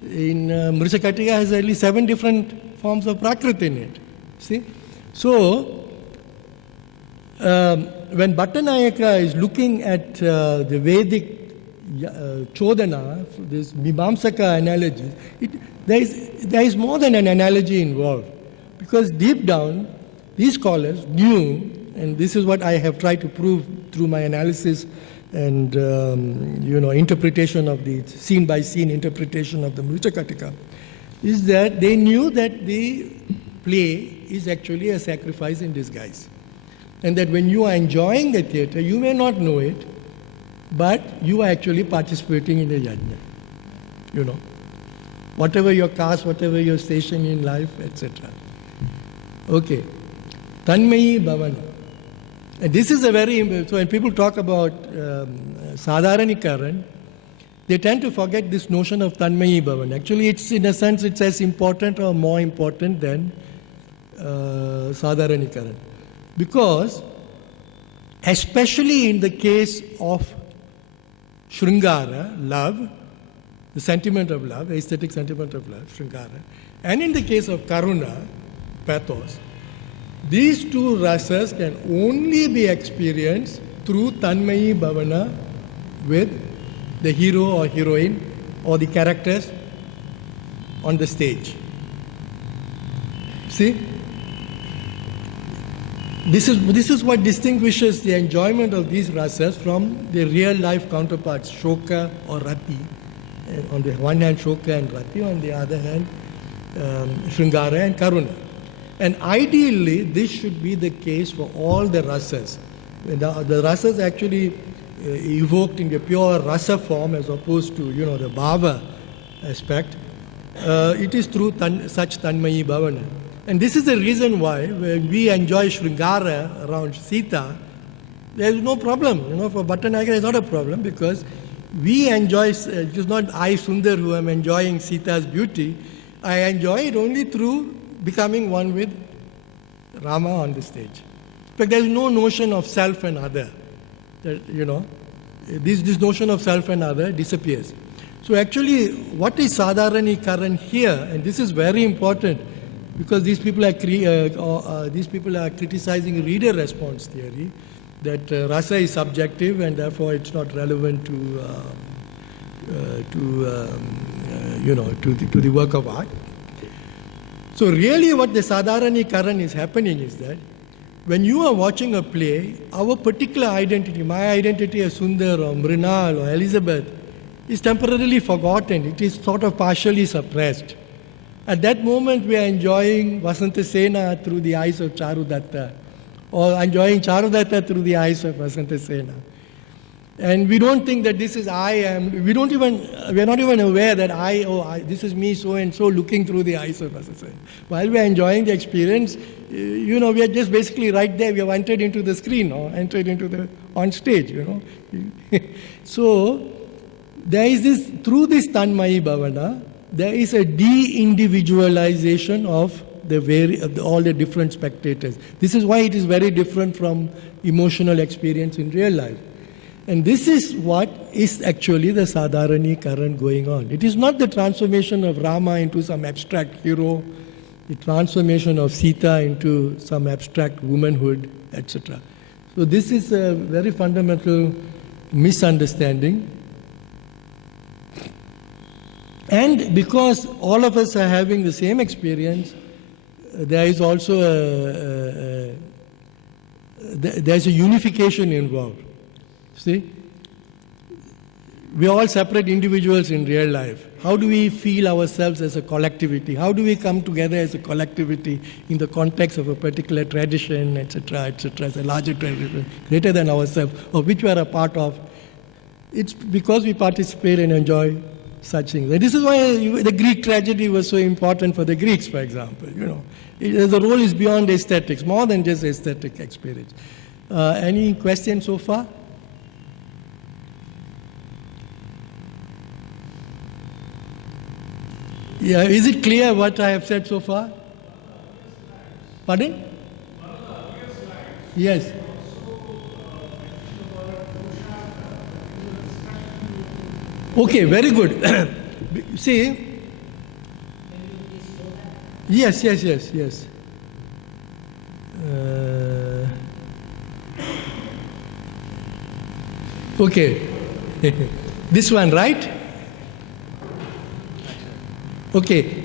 In Mrishakatika has at least 7 different forms of Prakrit in it, see. So, when Bhattanayaka is looking at the Vedic Chodana, this Mimamsaka analogy, there is more than an analogy involved. Because deep down, these scholars knew, and this is what I have tried to prove through my analysis and interpretation of the scene-by-scene interpretation of the Mrishakatika, is that they knew that the play is actually a sacrifice in disguise. And that when you are enjoying the theatre, you may not know it, but you are actually participating in the yajna. Whatever your caste, whatever your station in life, etc. Okay. Tanmayi Bhavana. And this is a very, so when people talk about Sadharanikaran, they tend to forget this notion of Tanmayi Bhavana. Actually, it's in a sense, it's as important or more important than Sadharanikaran. Because, especially in the case of Sringara, love, the sentiment of love, aesthetic sentiment of love, Sringara, and in the case of Karuna, pathos, these two rasas can only be experienced through Tanmayi Bhavana with the hero or heroine or the characters on the stage. See? This is what distinguishes the enjoyment of these rasas from the real life counterparts, Shoka or Rati. On the one hand, Shoka and Rati, on the other hand, Sringara and Karuna. And ideally, this should be the case for all the rasas. The rasas actually evoked in the pure rasa form as opposed to, the bhava aspect. It is through such Tanmayi Bhavana. And this is the reason why when we enjoy Sringara around Sita, there is no problem. For Bhattanayaka, it's not a problem because we enjoy, it is not I, Sundar, who am enjoying Sita's beauty. I enjoy it only through becoming one with Rama on the stage. But there is no notion of self and other. This notion of self and other disappears. So actually, what is Sadharanikaran here, and this is very important, because these people are criticizing reader response theory, that rasa is subjective and therefore it's not relevant to the work of art. So really what the Sadharanikaran is happening is that when you are watching a play, our particular identity, my identity as Sundar or Mrinal or Elizabeth, is temporarily forgotten. It is sort of partially suppressed. At that moment, we are enjoying Vasantasena through the eyes of Charudatta, or enjoying Charudatta through the eyes of Vasantasena. And we don't think that this is I am, we are not even aware that this is me so and so looking through the eyes of Vasantasena. While we are enjoying the experience, we are just basically right there, we have entered into the screen or entered into the, on stage, So, there is this, through this Tanmayi Bhavana, there is a de-individualization of all the different spectators. This is why it is very different from emotional experience in real life. And this is what is actually the Sadharanikaran going on. It is not the transformation of Rama into some abstract hero, the transformation of Sita into some abstract womanhood, etc. So this is a very fundamental misunderstanding. And because all of us are having the same experience, there is also there's a unification involved. See? We are all separate individuals in real life. How do we feel ourselves as a collectivity? How do we come together as a collectivity in the context of a particular tradition, etc., as a larger tradition, greater than ourselves, of which we are a part of? It's because we participate and enjoy such things. And this is why the Greek tragedy was so important for the Greeks, for example. The role is beyond aesthetics, more than just aesthetic experience. Any questions so far? Yeah, is it clear what I have said so far? Pardon? Yes. Okay, very good. See, yes. Okay, this one, right? Okay,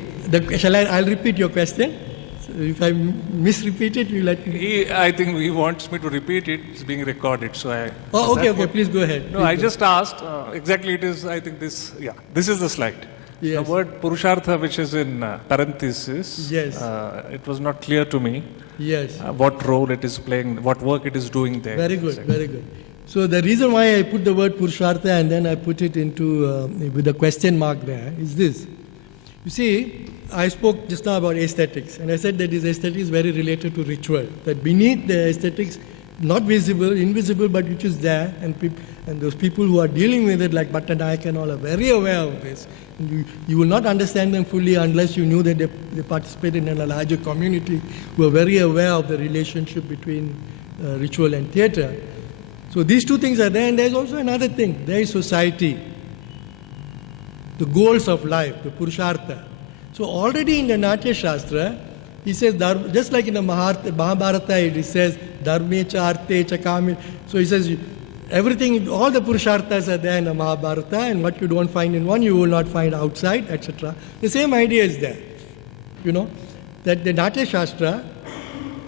I'll repeat your question. So if I misrepeat it, you let me. I think he wants me to repeat it. It's being recorded, so I. Oh, is that okay, what- please go ahead. No, Please I go. just asked. Exactly, it is. I think this. Yeah, this is the slide. Yes. The word Purushartha, which is in parenthesis. Yes. It was not clear to me Yes. what role it is playing, what work it is doing there. Very good, very good. So the reason why I put the word Purushartha and then I put it into with a question mark there is this. You see, I spoke just now about aesthetics, and I said that this aesthetics is very related to ritual. That beneath the aesthetics, not visible, invisible, but which is there, and those people who are dealing with it, like Bhattanayak and all, are very aware of this. And you will not understand them fully unless you knew that they participated in a larger community who are very aware of the relationship between ritual and theatre. So these two things are there, and there's also another thing. There is society, the goals of life, the Purushartha. So already in the Natya Shastra, he says, just like in the Mahabharata, it says, Dharme cha arte cha kame. So he says, everything, all the Purusharthas are there in the Mahabharata, and what you don't find in one, you will not find outside, etc. The same idea is there. You know, that the Natya Shastra,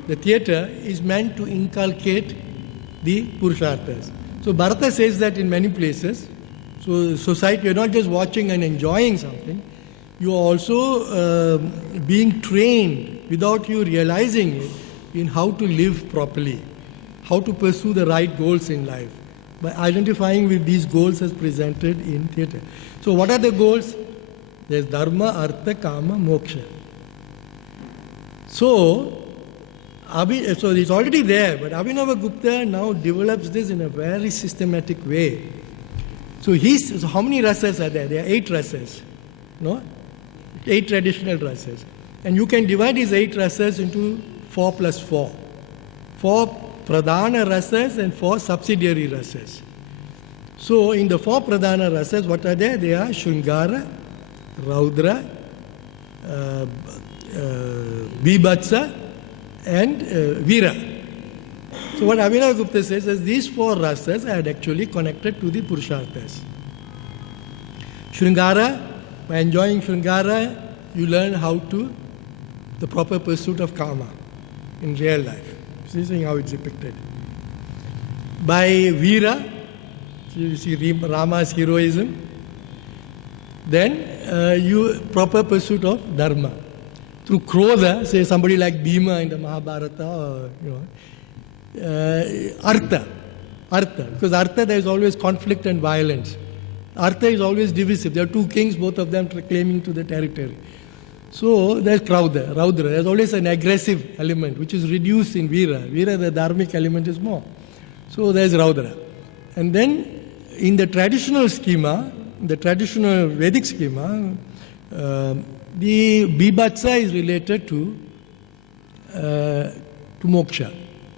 the theatre, is meant to inculcate the Purusharthas. So Bharata says that in many places. So society, you're not just watching and enjoying something, you are also being trained without you realizing it in how to live properly, how to pursue the right goals in life, by identifying with these goals as presented in theatre. So what are the goals? There's Dharma, Artha, Kama, Moksha. So it's already there, but Abhinavagupta now develops this in a very systematic way. So how many rasas are there? There are 8 rasas, no? 8 traditional rasas. And you can divide these 8 rasas into 4 plus 4. 4 pradhana rasas and 4 subsidiary rasas. So in the 4 pradhana rasas, what are there? They are Shringara, Raudra, Bibhatsa, and Veera. So what Abhinavagupta says is these 4 rasas are actually connected to the Purusharthas. Shringara, by enjoying Shringara, you learn how to, the proper pursuit of karma in real life. This is how it's depicted. By Veera, so you see Rama's heroism, then you proper pursuit of Dharma. Through Krodha, say somebody like Bhima in the Mahabharata, or, Artha, because Artha there is always conflict and violence. Artha is always divisive. There are 2 kings, both of them claiming to the territory. So there's Raudra. There's always an aggressive element which is reduced in Veera. Veera, the dharmic element is more. So there's Raudra. And then in the traditional schema, the traditional Vedic schema, the Bibhatsa is related to moksha.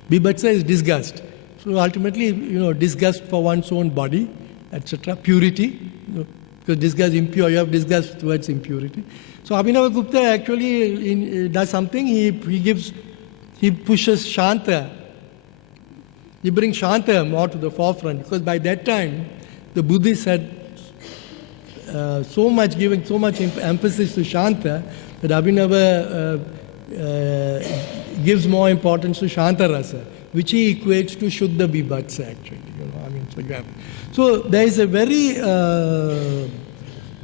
Bibhatsa is disgust. So ultimately, disgust for one's own body, etc. Purity, because disgust is impure, you have disgust towards impurity. So Abhinavagupta actually does something, he pushes Shanta. He brings Shanta more to the forefront, because by that time, the Buddhists had giving so much emphasis to Shanta that Abhinava gives more importance to Shanta Rasa, which he equates to Shuddha Bibhatsa actually. So there is a very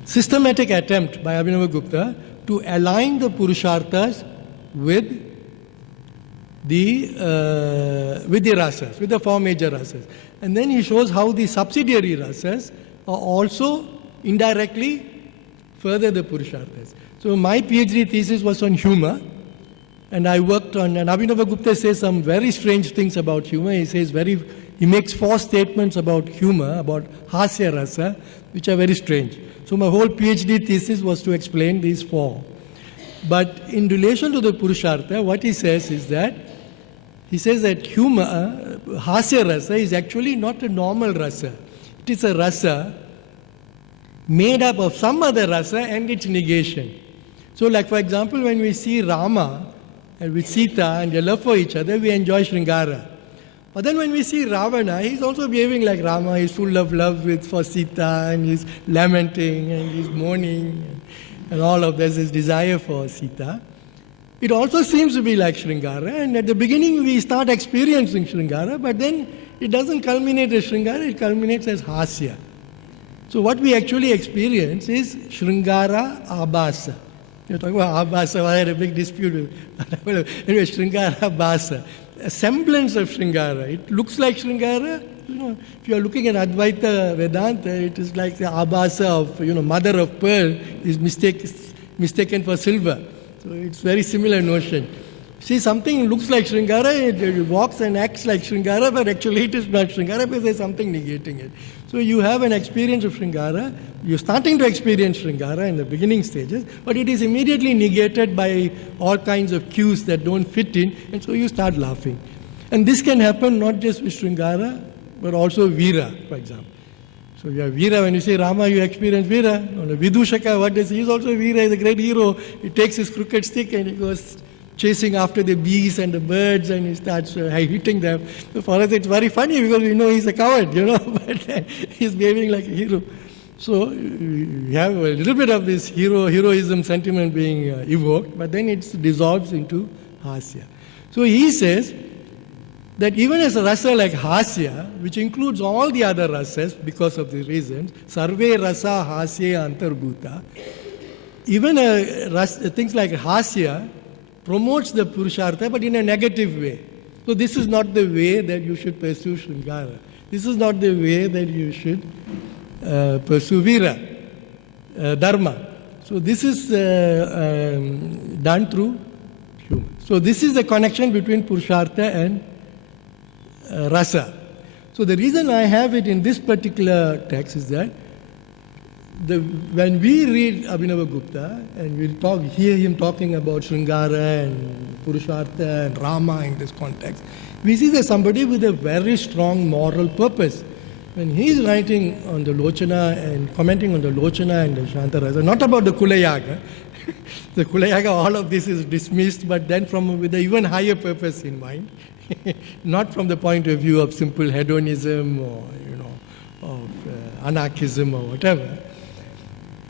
systematic attempt by Abhinavagupta to align the Purusharthas with the rasas, with the 4 major rasas. And then he shows how the subsidiary rasas are also indirectly further the Purusharthas. So my PhD thesis was on humor, And I worked on, and Abhinavagupta says some very strange things about humor. He makes 4 statements about humor, about hasya rasa, which are very strange. So my whole PhD thesis was to explain these 4. But in relation to the Purushartha, what he says is that, he says that humor, hasya rasa, is actually not a normal rasa. It is a rasa made up of some other rasa and its negation. So like for example, when we see Rama and with Sita and their love for each other, we enjoy Sringara. But then when we see Ravana, he's also behaving like Rama. He's full of love for Sita, and he's lamenting and he's mourning and all of this, his desire for Sita. It also seems to be like Sringara, and at the beginning we start experiencing Sringara, but then it doesn't culminate as Sringara, it culminates as Hasya. So what we actually experience is Sringara Abhasa. You're talking about Abhasa, I had a big dispute with anyway, Sringara Abhasa. A semblance of Sringara. It looks like Sringara. If you are looking at Advaita Vedanta, it is like the Abhasa of, mother of pearl is mistaken for silver. So it's very similar notion. See, something looks like Sringara, it walks and acts like Sringara, but actually it is not Sringara because there's something negating it. So you have an experience of Sringara, you're starting to experience Sringara in the beginning stages, but it is immediately negated by all kinds of cues that don't fit in, and so you start laughing. And this can happen not just with Sringara, but also Veera, for example. So you have Veera, when you say Rama, you experience Veera. Vidushaka, what does he? He's also Veera, he's a great hero. He takes his crooked stick and he goes chasing after the bees and the birds, and he starts hitting them. So for us it's very funny because we know he's a coward, but he's behaving like a hero. So you have a little bit of this heroism sentiment being evoked, but then it dissolves into hasya. So he says that even as a rasa like hasya, which includes all the other rasas because of the reasons, sarve rasa hasya antarbhuta, even things like hasya promotes the Purushartha, but in a negative way. So this is not the way that you should pursue Sringara. This is not the way that you should pursue Veera, Dharma. So this is done through humor. So this is the connection between Purushartha and Rasa. So the reason I have it in this particular text is that when we read Abhinavagupta and we hear him talking about Sringara and Purushartha and Rama in this context, we see there's somebody with a very strong moral purpose. When he's writing on the Lochana and commenting on the Lochana and the Shantarasa, not about the Kulayaga, the Kulayaga, all of this is dismissed, but then with an even higher purpose in mind, not from the point of view of simple hedonism or, of anarchism or whatever.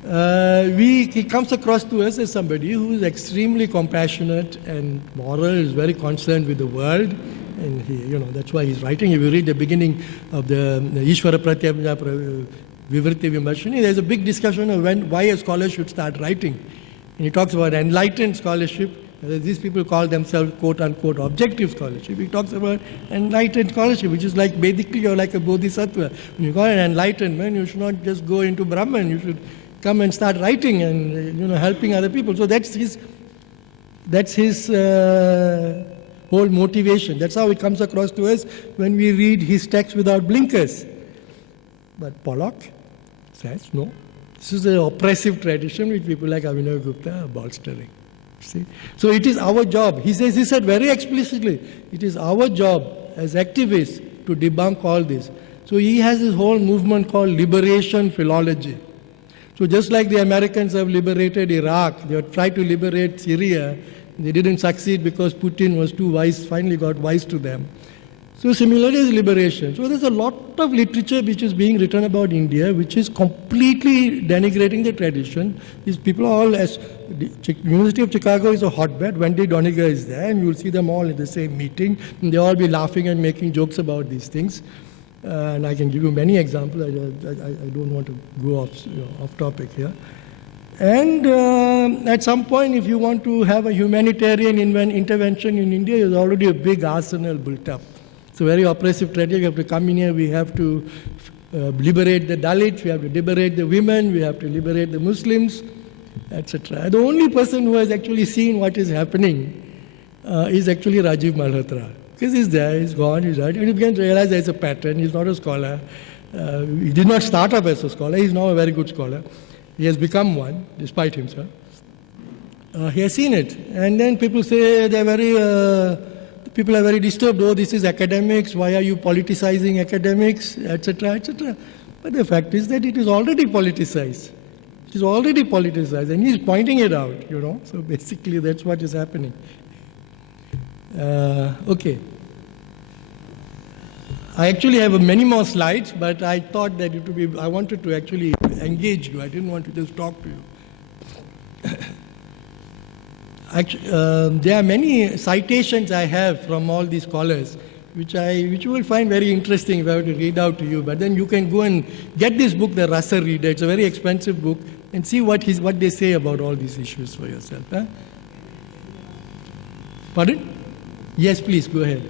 He comes across to us as somebody who is extremely compassionate and moral, is very concerned with the world, and that's why he's writing. If you read the beginning of the Ishvara Pratyabhya Vivritti Vimarshani, there's a big discussion of why a scholar should start writing. And he talks about enlightened scholarship. These people call themselves quote-unquote objective scholarship. He talks about enlightened scholarship, which is like basically you're like a bodhisattva. When you call it enlightenment, you should not just go into Brahman. You should come and start writing and helping other people. So that's his whole motivation. That's how it comes across to us when we read his text without blinkers. But Pollock says no. This is an oppressive tradition which people like Abhinavagupta are bolstering. See? So it is our job. He said very explicitly, it is our job as activists to debunk all this. So he has this whole movement called liberation philology. So just like the Americans have liberated Iraq, they have tried to liberate Syria, they didn't succeed because Putin was too wise, finally got wise to them. So similarly is liberation. So there's a lot of literature which is being written about India, which is completely denigrating the tradition. These people are all, as University of Chicago is a hotbed, Wendy Doniger is there, and you'll see them all in the same meeting, and they'll all be laughing and making jokes about these things. And I can give you many examples. I don't want to go off topic here. And at some point, if you want to have a humanitarian intervention in India, there's already a big arsenal built up. It's a very oppressive tradition. We have to come in here, we have to liberate the Dalits, we have to liberate the women, we have to liberate the Muslims, etc. The only person who has actually seen what is happening is actually Rajiv Malhotra. Because he's there, he's gone, he's died, and you can realize there's a pattern. He's not a scholar. He did not start up as a scholar. He's now a very good scholar. He has become one, despite himself. He has seen it. And then people say people are very disturbed. Oh, this is academics. Why are you politicizing academics, etc., etc. But the fact is that it is already politicized. It is already politicized, and he's pointing it out, So basically, that's what is happening. Okay. I actually have many more slides, but I thought that I wanted to actually engage you. I didn't want to just talk to you. There are many citations I have from all these scholars, which you will find very interesting if I were to read out to you. But then you can go and get this book, the Rasa Reader. It's a very expensive book, and see what they say about all these issues for yourself. Huh? Pardon? Yes, please, go ahead.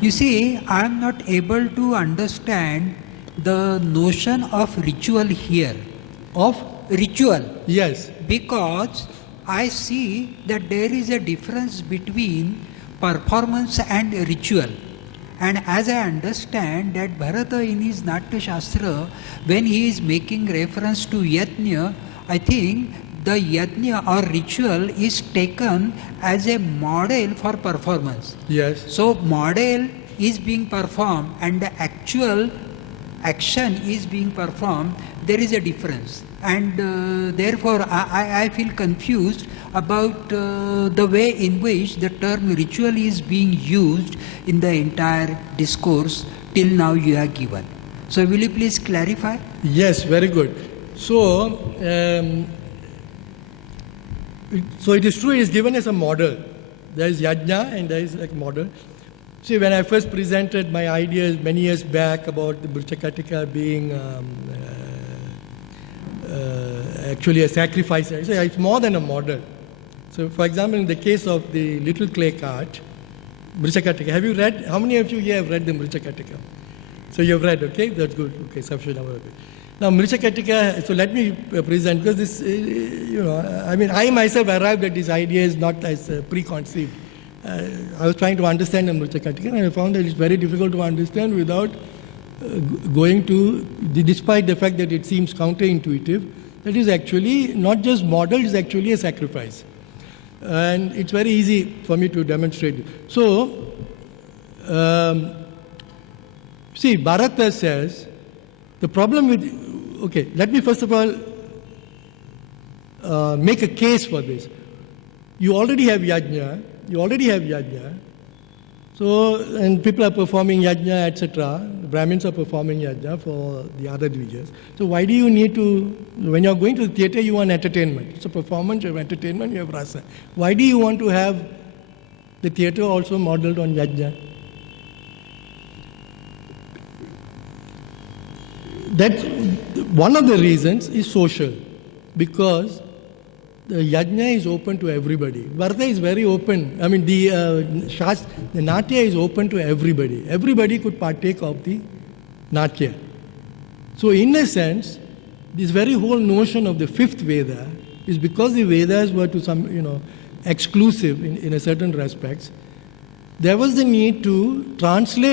You see, I am not able to understand the notion of ritual here. Of? Ritual. Yes. Because I see that there is a difference between performance and ritual. And as I understand that Bharata in his Natya Shastra, when he is making reference to yajna, I think the yajna or ritual is taken as a model for performance. Yes. So model is being performed and the actual action is being performed, there is a difference. And therefore I feel confused about the way in which the term ritual is being used in the entire discourse till now you have given. So will you please clarify? Yes, very good. So it is true, it is given as a model. There is yajna and there is a model. See, when I first presented my ideas many years back about the Mrichakatika being actually a sacrifice, I say it's more than a model. So, for example, in the case of the little clay cart, Mrichakatika, have you read, how many of you here have read the Mrichakatika? So you have read, okay, that's good, okay, sufficient number of it. Now, Mrichakatika, so let me present, because this, I myself arrived at this idea is not as preconceived. I was trying to understand the Mrichakatika, and I found that it's very difficult to understand without going to, despite the fact that it seems counterintuitive, that is actually not just model, it's actually a sacrifice. And it's very easy for me to demonstrate. So, see, Bharata says, the problem with, okay, let me first of all make a case for this. You already have yajna, so, and people are performing yajna, etc. The Brahmins are performing yajna for the other dvijas. So why do you need to, when you're going to the theatre, you want entertainment. It's a performance, you have entertainment, you have rasa. Why do you want to have the theatre also modeled on yajna? That one of the reasons is social, because the yajna is open to everybody. Bharata is very open. I mean, the Natya is open to everybody. Everybody could partake of the Natya. So, in a sense, this very whole notion of the fifth Veda is because the Vedas were to some, exclusive in a certain respects. There was the need to transpose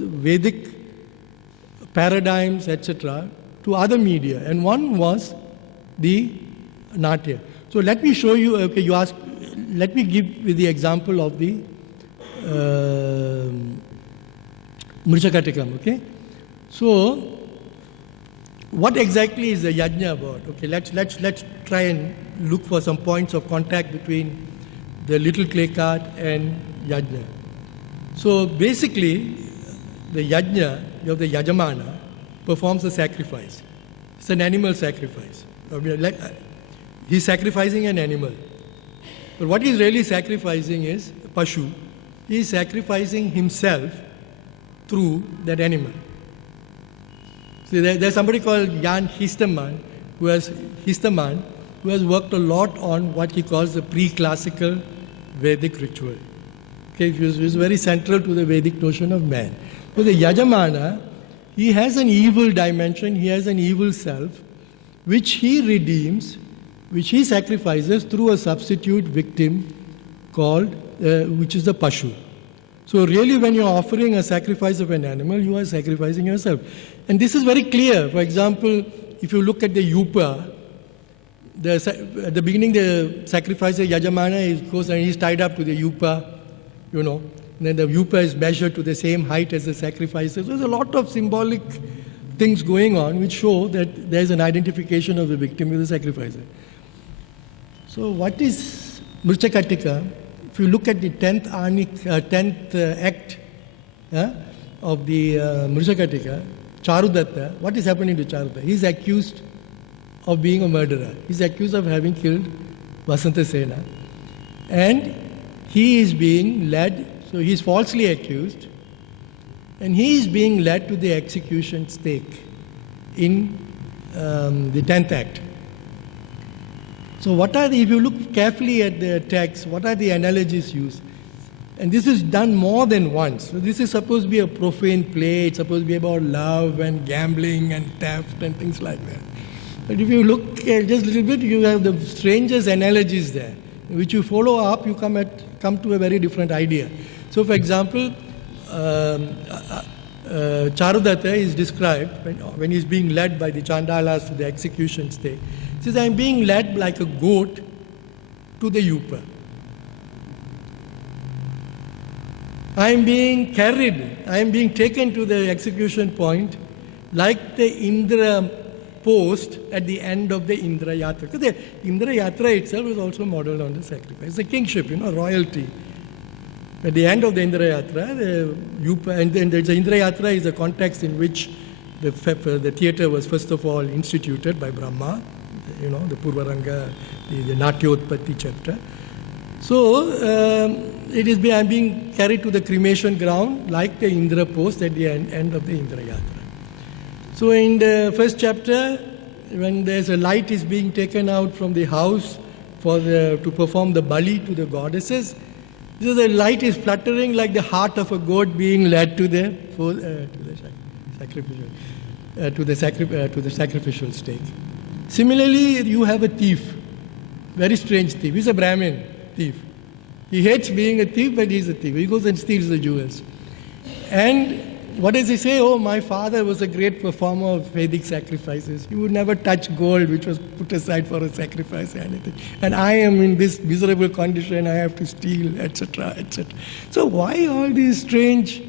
Vedic paradigms, etc., to other media, and one was the Natya. So let me show you, okay, you ask, let me give you the example of the Mrichakatikam, okay? So, what exactly is the yajna about? Okay, let's try and look for some points of contact between the little clay cart and yajna. So basically, the yajna, you have the yajamana, performs a sacrifice. It's an animal sacrifice. He's sacrificing an animal. But what he's really sacrificing is Pashu. He's sacrificing himself through that animal. See, there's somebody called Jan Histerman who has worked a lot on what he calls the pre-classical Vedic ritual. Okay, which is very central to the Vedic notion of man. So the Yajamana, he has an evil dimension, he has an evil self, which he redeems which he sacrifices through a substitute victim called, which is the Pashu. So really when you're offering a sacrifice of an animal, you are sacrificing yourself. And this is very clear. For example, if you look at the Yupa, at the beginning the sacrificer Yajamana goes and he's tied up to the Yupa, you know. And then the Yupa is measured to the same height as the sacrificer. So there's a lot of symbolic things going on which show that there's an identification of the victim with the sacrificer. So what is Mrichakatika? If you look at the 10th act of the Mrichakatika, Charudatta, what is happening to Charudatta? He's accused of being a murderer. He's accused of having killed Vasanta Sena. And he is being led, so he's falsely accused, and he is being led to the execution stake in the 10th act. So what are if you look carefully at the text, what are the analogies used? And this is done more than once. So this is supposed to be a profane play. It's supposed to be about love and gambling and theft and things like that. But if you look just a little bit, you have the strangest analogies there, which you follow up, you come to a very different idea. So for example, Charudatta is described when he's being led by the Chandalas to the execution stake. He says, I'm being led like a goat to the Yupa. I'm being carried, I'm being taken to the execution point like the Indra post at the end of the Indra Yatra. Because the Indra Yatra itself is also modeled on the sacrifice. The kingship, royalty. At the end of the Indra Yatra, the Yupa, and then the Indra Yatra is the context in which the theatre was first of all instituted by Brahma, the Purvaranga, the Natyotpatti chapter. So, I'm being carried to the cremation ground like the Indra post at the end of the Indra Yatra. So in the first chapter, when there's a light is being taken out from the house to perform the bali to the goddesses, the light is fluttering like the heart of a goat being led to the sacrificial stake. Similarly, you have a thief, very strange thief. He's a Brahmin thief. He hates being a thief, but he's a thief. He goes and steals the jewels. And what does he say? Oh, my father was a great performer of Vedic sacrifices. He would never touch gold, which was put aside for a sacrifice or anything. And I am in this miserable condition. I have to steal, etc., etc. So why all these strange?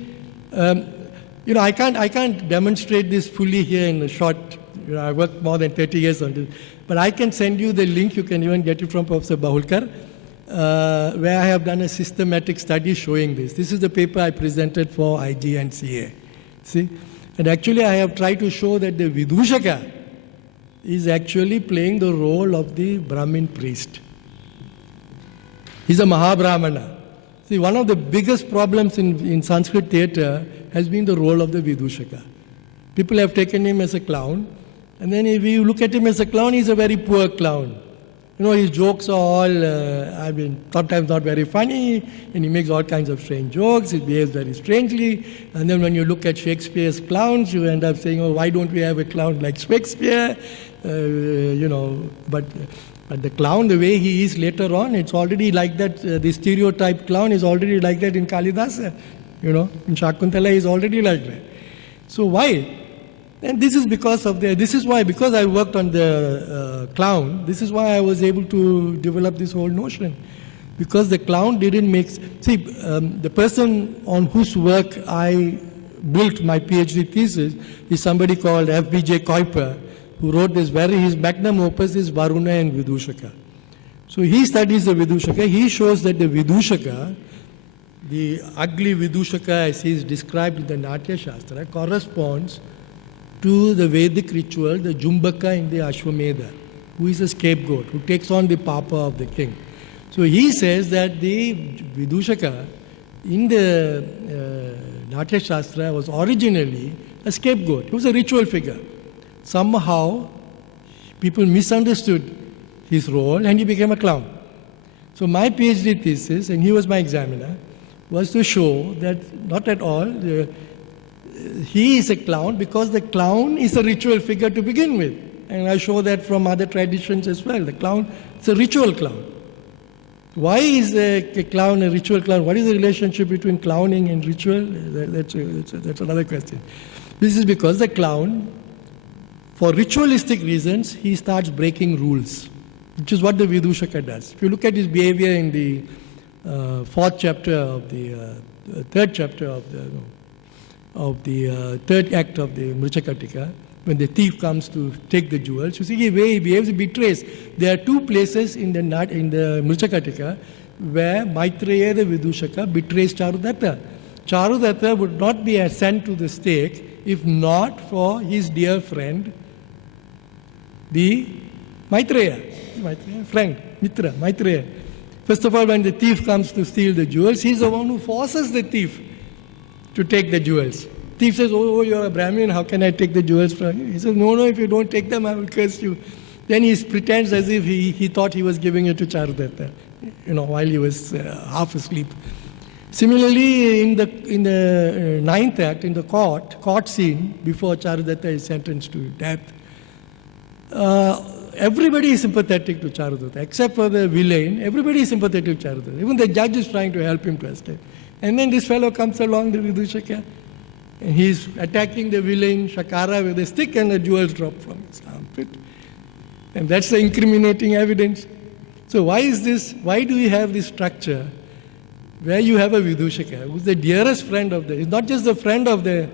I can't demonstrate this fully here in a short. I worked more than 30 years on this, but I can send you the link. You can even get it from Professor Bahulkar, where I have done a systematic study showing this. This is the paper I presented for IG and CA. See? And actually I have tried to show that the Vidushaka is actually playing the role of the Brahmin priest. He's a Mahabrahmana. See, one of the biggest problems in Sanskrit theatre has been the role of the Vidushaka. People have taken him as a clown, and then if you look at him as a clown, he's a very poor clown. His jokes are all, sometimes not very funny, and he makes all kinds of strange jokes, he behaves very strangely, and then when you look at Shakespeare's clowns, you end up saying, oh, why don't we have a clown like Shakespeare? But the clown, the way he is later on, it's already like that, the stereotype clown is already like that in Kalidasa. In Shakuntala, he's already like that. So why? And this is because I worked on the clown, this is why I was able to develop this whole notion. Because the clown didn't make... the person on whose work I built my PhD thesis is somebody called F.B.J. Kuiper, who wrote his magnum opus is Varuna and Vidushaka. So he studies the Vidushaka. He shows that the Vidushaka, the ugly Vidushaka as he is described in the Natya Shastra, corresponds to the Vedic ritual, the Jumbaka in the Ashwamedha, who is a scapegoat, who takes on the papa of the king. So he says that the Vidushaka in the Natya Shastra was originally a scapegoat. He was a ritual figure. Somehow, people misunderstood his role and he became a clown. So my PhD thesis, and he was my examiner, was to show that not at all, he is a clown because the clown is a ritual figure to begin with. And I show that from other traditions as well. The clown, it's a ritual clown. Why is a clown a ritual clown? What is the relationship between clowning and ritual? That's another question. This is because the clown, for ritualistic reasons, he starts breaking rules, which is what the Vidushaka does. If you look at his behavior in the fourth chapter of the third chapter of the third act of the Mrichakatika, when the thief comes to take the jewels, you see the way he behaves, he betrays. There are two places in the Mrichakatika where Maitreya the Vidushaka betrays Charudatta. Charudatta would not be sent to the stake if not for his dear friend, the Maitreya friend, Mitra, Maitreya. First of all, when the thief comes to steal the jewels, he's the one who forces the thief to take the jewels. Thief says, oh, you're a Brahmin, how can I take the jewels from you? He says, no, if you don't take them, I will curse you. Then he pretends as if he thought he was giving it to Charudatta, while he was half asleep. Similarly, in the ninth act, in the court scene, before Charudatta is sentenced to death, everybody is sympathetic to Charudatta, except for the villain. Everybody is sympathetic to Charudatta. Even the judge is trying to help him to escape. And then this fellow comes along, the Vidushaka, and he's attacking the villain Shakara with a stick, and the jewels drop from his armpit. And that's the incriminating evidence. So why is this? Why do we have this structure where you have a Vidushaka, who's the dearest friend of he's not just the friend of the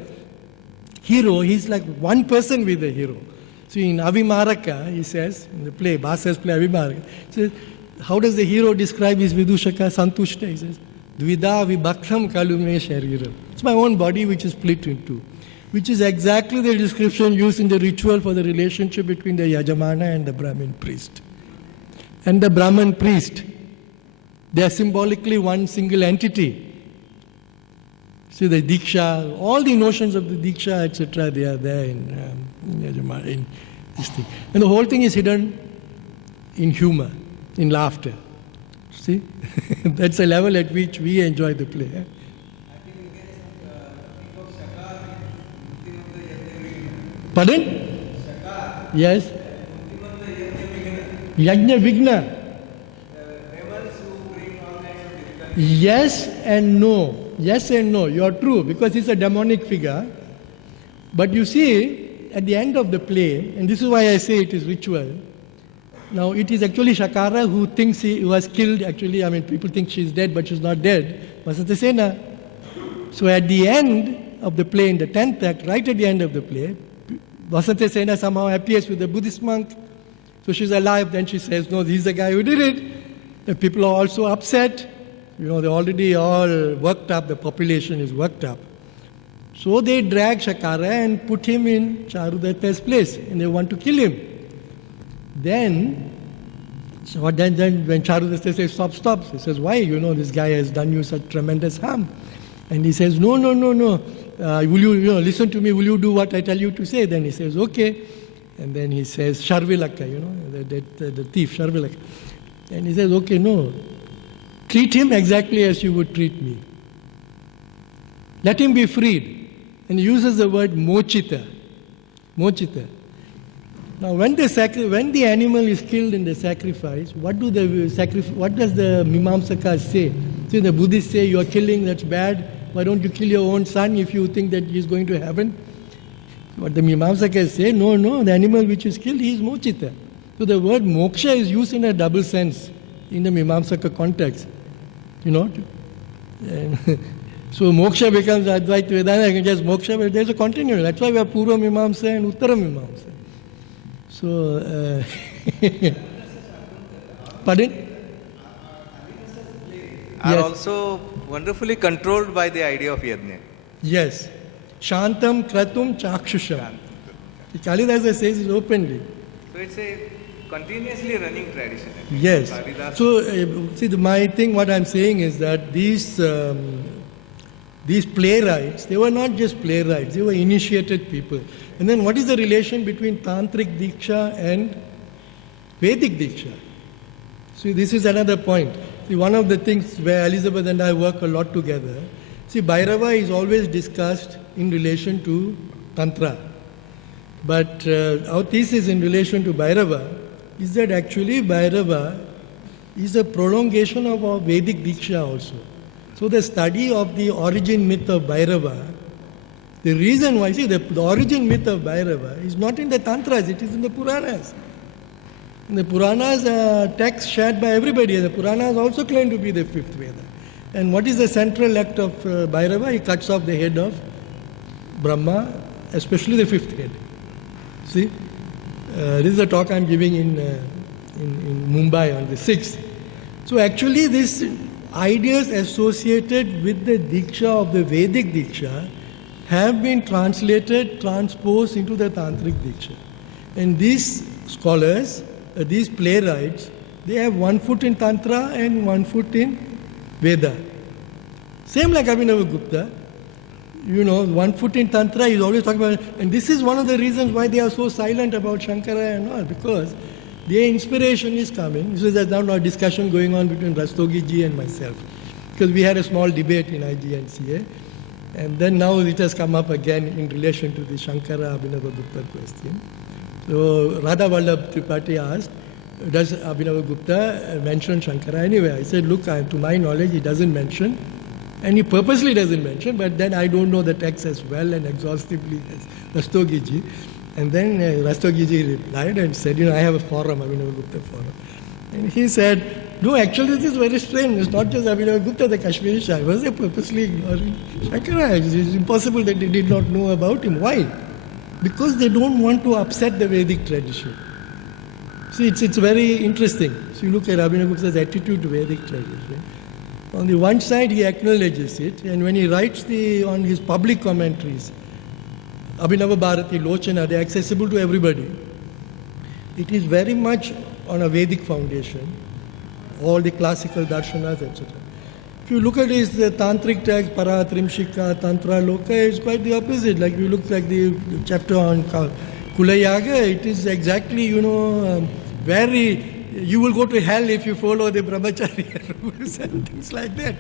hero, he's like one person with the hero. So in Avimaraka, he says, in the play, Basa's play Avimaraka, he says, how does the hero describe his Vidushaka? Santushta, he says, Dvida vibhaktam kalume shariram. It's my own body which is split in two, which is exactly the description used in the ritual for the relationship between the Yajamana and the Brahmin priest. And the Brahman priest, they are symbolically one single entity. See, the Diksha, all the notions of the Diksha, etc., they are there in Yajamana, in this thing. And the whole thing is hidden in humor, in laughter. See? That's the level at which we enjoy the play. Eh? Pardon? Yes. Yajna Vigna. Yes and no. Yes and no. You are true, because he's a demonic figure. But you see, at the end of the play, and this is why I say it is ritual. Now, it is actually Shakara who thinks he was killed. Actually, people think she's dead, but she's not dead. Vasantasena. So at the end of the play, in the 10th act, right at the end of the play, Vasantasena somehow appears with a Buddhist monk. So she's alive. Then she says, no, he's the guy who did it. The people are also upset. They're already all worked up. The population is worked up. So they drag Shakara and put him in Charudatta's place, and they want to kill him. Then when Charudatta says, stop, he says, why? This guy has done you such tremendous harm. And he says, no. Will you listen to me? Will you do what I tell you to say? Then he says, okay. And then he says, Sharvilaka, the thief, Sharvilaka. And he says, okay, no. Treat him exactly as you would treat me. Let him be freed. And he uses the word mochita. Mochita. Now, when the animal is killed in the sacrifice, what does the Mimamsakas say? So the Buddhists say, you are killing, that's bad. Why don't you kill your own son if you think that he is going to heaven? But the Mimamsakas say, no, the animal which is killed, he is mochita. So the word moksha is used in a double sense in the Mimamsaka context. So moksha becomes Advaita Vedanta, I can just moksha, but there's a continuum. That's why we have Purva Mimamsa and Uttara Mimamsa. So, pardon? Are also wonderfully controlled by the idea of yajna. Yes. Shantam kratum chakshusham. Kalidasa says it openly. So it's a continuously running tradition. Yes. Kalidas. So, my thing, what I'm saying is that these playwrights, they were not just playwrights, they were initiated people. And then what is the relation between Tantric Diksha and Vedic Diksha? See, this is another point. See, one of the things where Elizabeth and I work a lot together, see, Bhairava is always discussed in relation to Tantra. But our thesis in relation to Bhairava is that actually Bhairava is a prolongation of our Vedic Diksha also. So the study of the origin myth of Bhairava, the reason why, see, the origin myth of Bhairava is not in the Tantras, it is in the Puranas. In the Puranas, text shared by everybody. The Puranas also claim to be the fifth Veda. And what is the central act of Bhairava? He cuts off the head of Brahma, especially the fifth head. See, this is the talk I'm giving in Mumbai on the 6th. So actually these ideas associated with the Diksha of the Vedic Diksha have been translated, transposed into the Tantric Diksha. And these scholars, these playwrights, they have one foot in Tantra and one foot in Veda. Same like Abhinavagupta. You know, one foot in Tantra, he's always talking about, and this is one of the reasons why they are so silent about Shankara and all, because their inspiration is coming. So there's now a discussion going on between Rastogi ji and myself, because we had a small debate in IGNCA, and then now it has come up again in relation to the Shankara Abhinavagupta question. So Radha Vallabh Tripathi asked, does Abhinavagupta mention Shankara anywhere? I said, look, to my knowledge, he doesn't mention. And he purposely doesn't mention, but then I don't know the text as well and exhaustively as Rastogi ji. And then Rastogi ji replied and said, I have a forum, Abhinavagupta forum. And he said, no, actually this is very strange. It's not just Abhinavagupta, the Kashmiri Shaivas, they purposely ignoring Shankara. It's impossible that they did not know about him. Why? Because they don't want to upset the Vedic tradition. See, it's very interesting. So you look at Abhinavagupta's attitude to Vedic tradition. On the one side, he acknowledges it, and when he writes on his public commentaries, Abhinava Bharati, Lochana, they're accessible to everybody. It is very much on a Vedic foundation, all the classical darshanas, etc. If you look at his tantric text, Paratrimshika, Tantra Loka, it's quite the opposite. Like you look like the chapter on Kulayaga, it is exactly, very. You will go to hell if you follow the brahmacharya rules and things like that,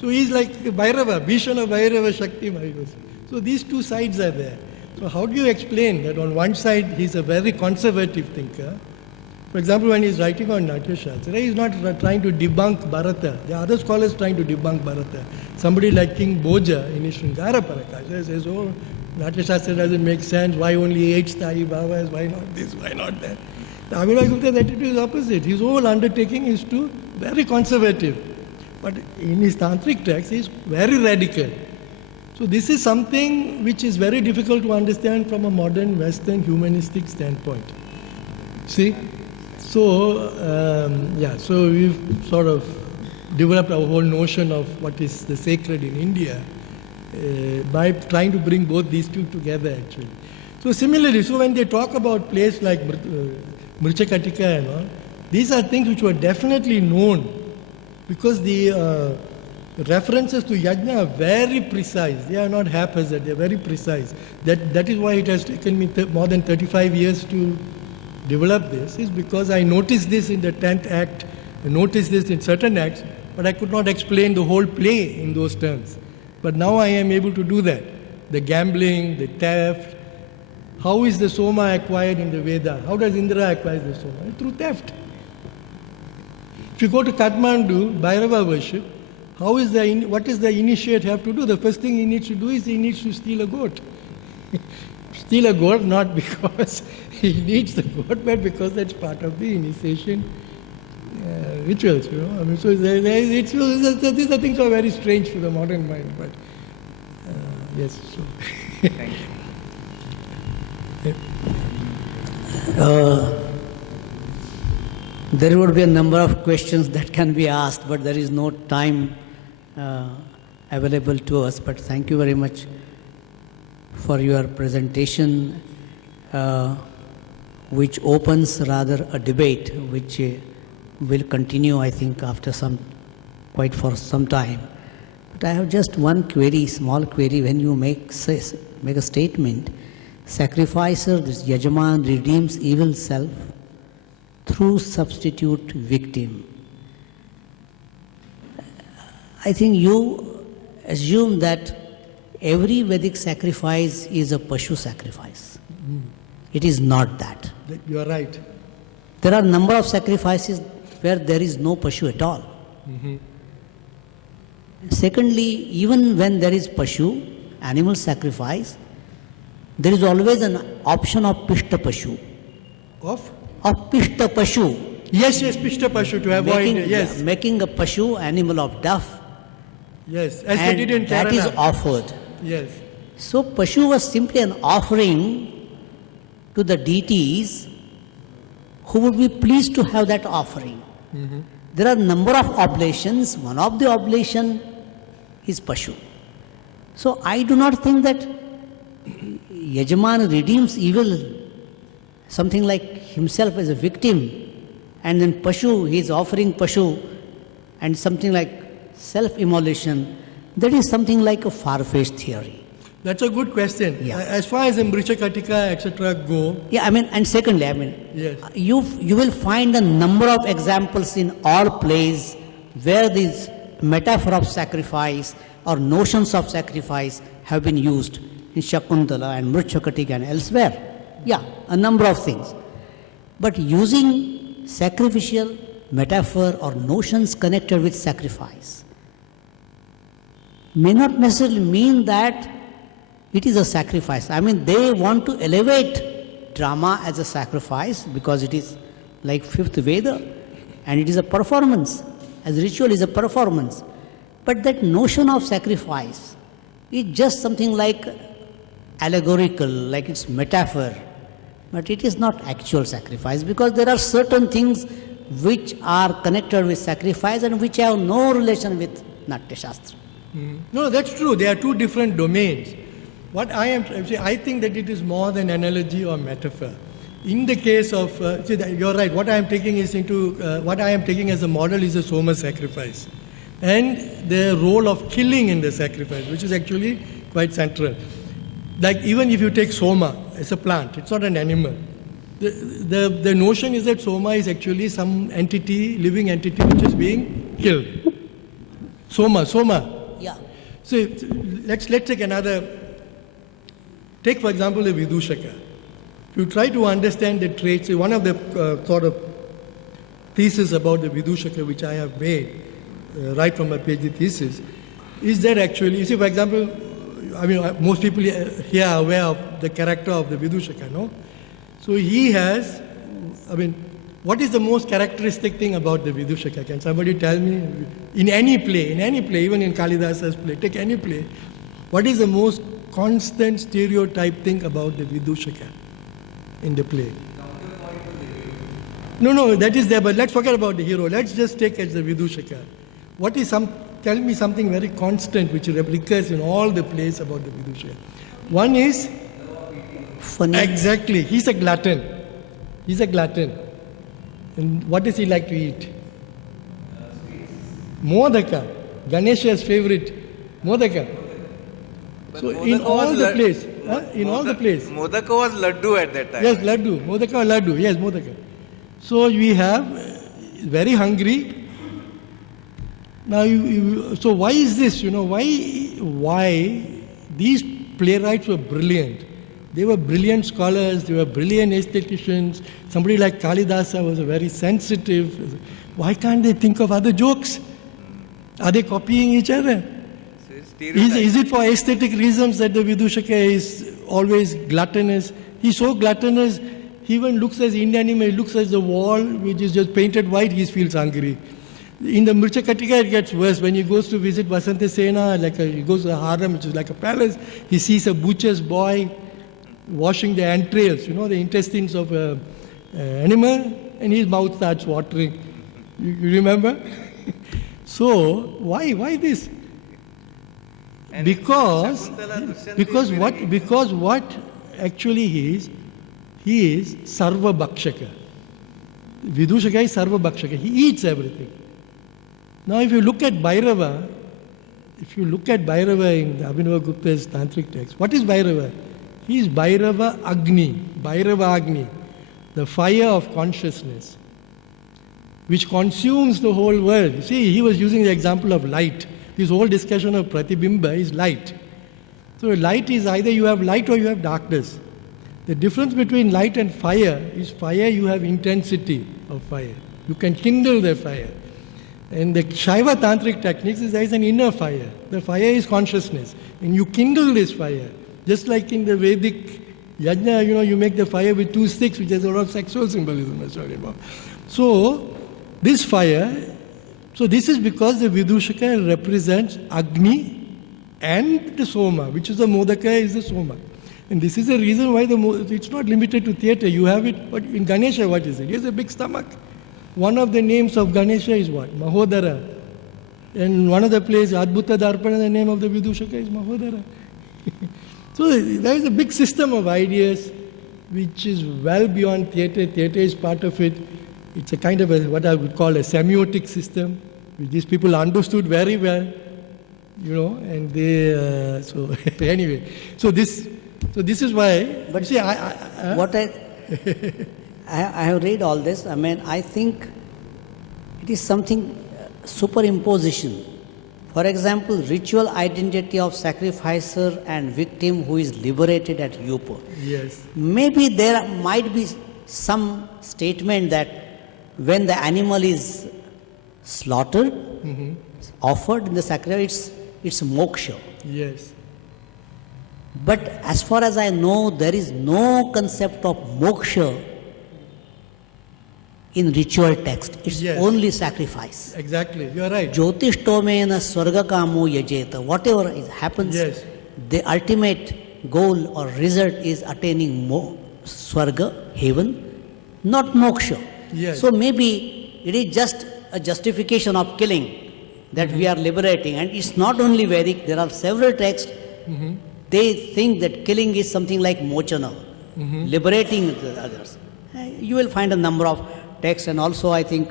So he's like Bhairava, Bhishana Bhairava Shakti Mayus. So these two sides are there. So how do you explain that on one side he's a very conservative thinker? For example, when he's writing on Natya Shastra, he's not trying to debunk Bharata. There are other scholars trying to debunk Bharata. Somebody like King Bhoja in his Shringara Parakasha says, oh, Natya Shastra doesn't make sense. Why only 8 Sthayi Bhavas? Why not this? Why not that? The Abhinavagupta's attitude is opposite. His whole undertaking is very conservative. But in his tantric text, he is very radical. So this is something which is very difficult to understand from a modern Western humanistic standpoint. See? So, so we've sort of developed our whole notion of what is the sacred in India by trying to bring both these two together actually. So similarly, when they talk about places like Mrichakatika and all, these are things which were definitely known because the references to yajna are very precise. They are not haphazard, they are very precise. That is why it has taken me more than 35 years to develop this, is because I noticed this in the 10th act, I noticed this in certain acts, but I could not explain the whole play in those terms. But now I am able to do that. The gambling, the theft. How is the Soma acquired in the Veda? How does Indra acquire the Soma? Through theft. If you go to Kathmandu, Bhairava worship, what does the initiate have to do? The first thing he needs to do is he needs to steal a goat. Steal a goat not because he needs the goat, but because that's part of the initiation rituals. I mean, so these are things are very strange to the modern mind, but yes. So. Thank you. There would be a number of questions that can be asked, but there is no time available to us. But thank you very much for your presentation, which opens rather a debate which will continue, I think, after for some time. But I have just one query, small query. When you make a statement, sacrificer, this Yajaman, redeems evil self through substitute victim. I think you assume that every Vedic sacrifice is a Pashu sacrifice. It is not that. You are right. There are a number of sacrifices where there is no Pashu at all. Secondly, even when there is Pashu, animal sacrifice, there is always an option of Pishta Pashu. Of? Of Pishta Pashu. Yes, Pishta Pashu to avoid, yes. Making a Pashu animal of duff. Yes, as they did in And that is Kerala. offered. Yes. So Pashu was simply an offering to the deities who would be pleased to have that offering. There are a number of oblations. One of the oblation is Pashu. So I do not think that Yajaman redeems evil, something like himself as a victim, and then Pashu, he is offering Pashu, and something like self-immolation. That is something like a far-fetched theory. That's a good question. Yeah. As far as the Mrichakatika, etc. go, Yeah, and secondly, yes. you will find a number of examples in all plays where this metaphor of sacrifice or notions of sacrifice have been used in Shakuntala and Mrichakatika and elsewhere. Yeah, a number of things. But using sacrificial metaphor or notions connected with sacrifice may not necessarily mean that it is a sacrifice. They want to elevate drama as a sacrifice because it is like fifth Veda and it is a performance, as ritual is a performance. But that notion of sacrifice is just something like allegorical, like it's metaphor. But it is not actual sacrifice because there are certain things which are connected with sacrifice and which have no relation with Natya Shastra. No, that's true. They are two different domains. What I think that it is more than analogy or metaphor. In the case of, you're right, what I am taking as a model is a Soma sacrifice. And the role of killing in the sacrifice, which is actually quite central. Like even if you take Soma as a plant, it's not an animal. The notion is that Soma is actually some entity, living entity, which is being killed. Soma. Yeah. So let's take another. Take for example the Vidushaka. To try to understand the traits, one of the sort of thesis about the Vidushaka which I have made right from my PhD thesis is that actually, you see, for example, most people here are aware of the character of the Vidushaka, no? So he has, what is the most characteristic thing about the Vidushaka? Can somebody tell me? In any play, even in Kalidasa's play, take any play, what is the most constant stereotype thing about the Vidushaka in the play? No, that is there, but let's forget about the hero. Let's just take as the Vidushaka. Tell me something very constant which recurs in all the plays about the Vidushaka. One is, Funny. exactly, he's a glutton. And what does he like to eat? Modaka. Ganesha's favorite. Modaka. But So Modaka in all was the plays, Modaka was laddu at that time. Yes, laddu. Modaka or laddu. Yes, modaka. So we have very hungry. Now, so why is this? Why these playwrights were brilliant. They were brilliant scholars. They were brilliant aestheticians. Somebody like Kalidasa was very sensitive. Why can't they think of other jokes? Are they copying each other? Is it for aesthetic reasons that the Vidushaka is always gluttonous? He's so gluttonous, he even looks as inanimate, he looks as the wall which is just painted white, he feels hungry. In the Mrichakatika it gets worse. When he goes to visit Vasanta Sena, he goes to the harem, which is like a palace, he sees a butcher's boy washing the entrails, the intestines of an animal, and his mouth starts watering. You remember? So, why this? And Because Shakuntala, because what actually he is Sarva Bhakshaka. Vidushaka is Sarva Bhakshaka. He eats everything. Now if you look at Bhairava in Abhinava Gupta's Tantric text, what is Bhairava? He is Bhairava Agni, the fire of consciousness, which consumes the whole world. You see, he was using the example of light. This whole discussion of Pratibimba is light. So light is either you have light or you have darkness. The difference between light and fire is fire, you have intensity of fire. You can kindle the fire. And the Shaiva Tantric techniques is there is an inner fire. The fire is consciousness. And you kindle this fire. Just like in the Vedic yajna, you make the fire with 2 sticks, which has a lot of sexual symbolism. That's what about. So, this fire, so this is because the Vidushaka represents Agni and the Soma, which is the Modaka is the Soma. And this is the reason why it's not limited to theatre. You have it, but in Ganesha, what is it? He has a big stomach. One of the names of Ganesha is what? Mahodara. And one of the plays, Adbhuta Darpana, the name of the Vidushaka is Mahodara. So there is a big system of ideas which is well beyond theatre. Theatre is part of it. It's a kind of what I would call a semiotic system, which these people understood very well, and they, so anyway. So this is why, But see, what I have read all this. I mean, I think it is something superimposition. For example, ritual identity of sacrificer and victim who is liberated at Yupa. yes, Maybe there might be some statement that when the animal is slaughtered, offered in the sacrifice, it's moksha. yes, But as far as I know, there is no concept of moksha in ritual text. It's Yes. only sacrifice. exactly, you are right. Jyotishtomena swargakamo yajeta. Whatever happens, Yes. the ultimate goal or result is attaining swarga, heaven, not moksha. Yes. So maybe it is just a justification of killing that we are liberating. And it's not only Vedic, there are several texts. They think that killing is something like mochana, liberating the others. You will find a number of texts, and also I think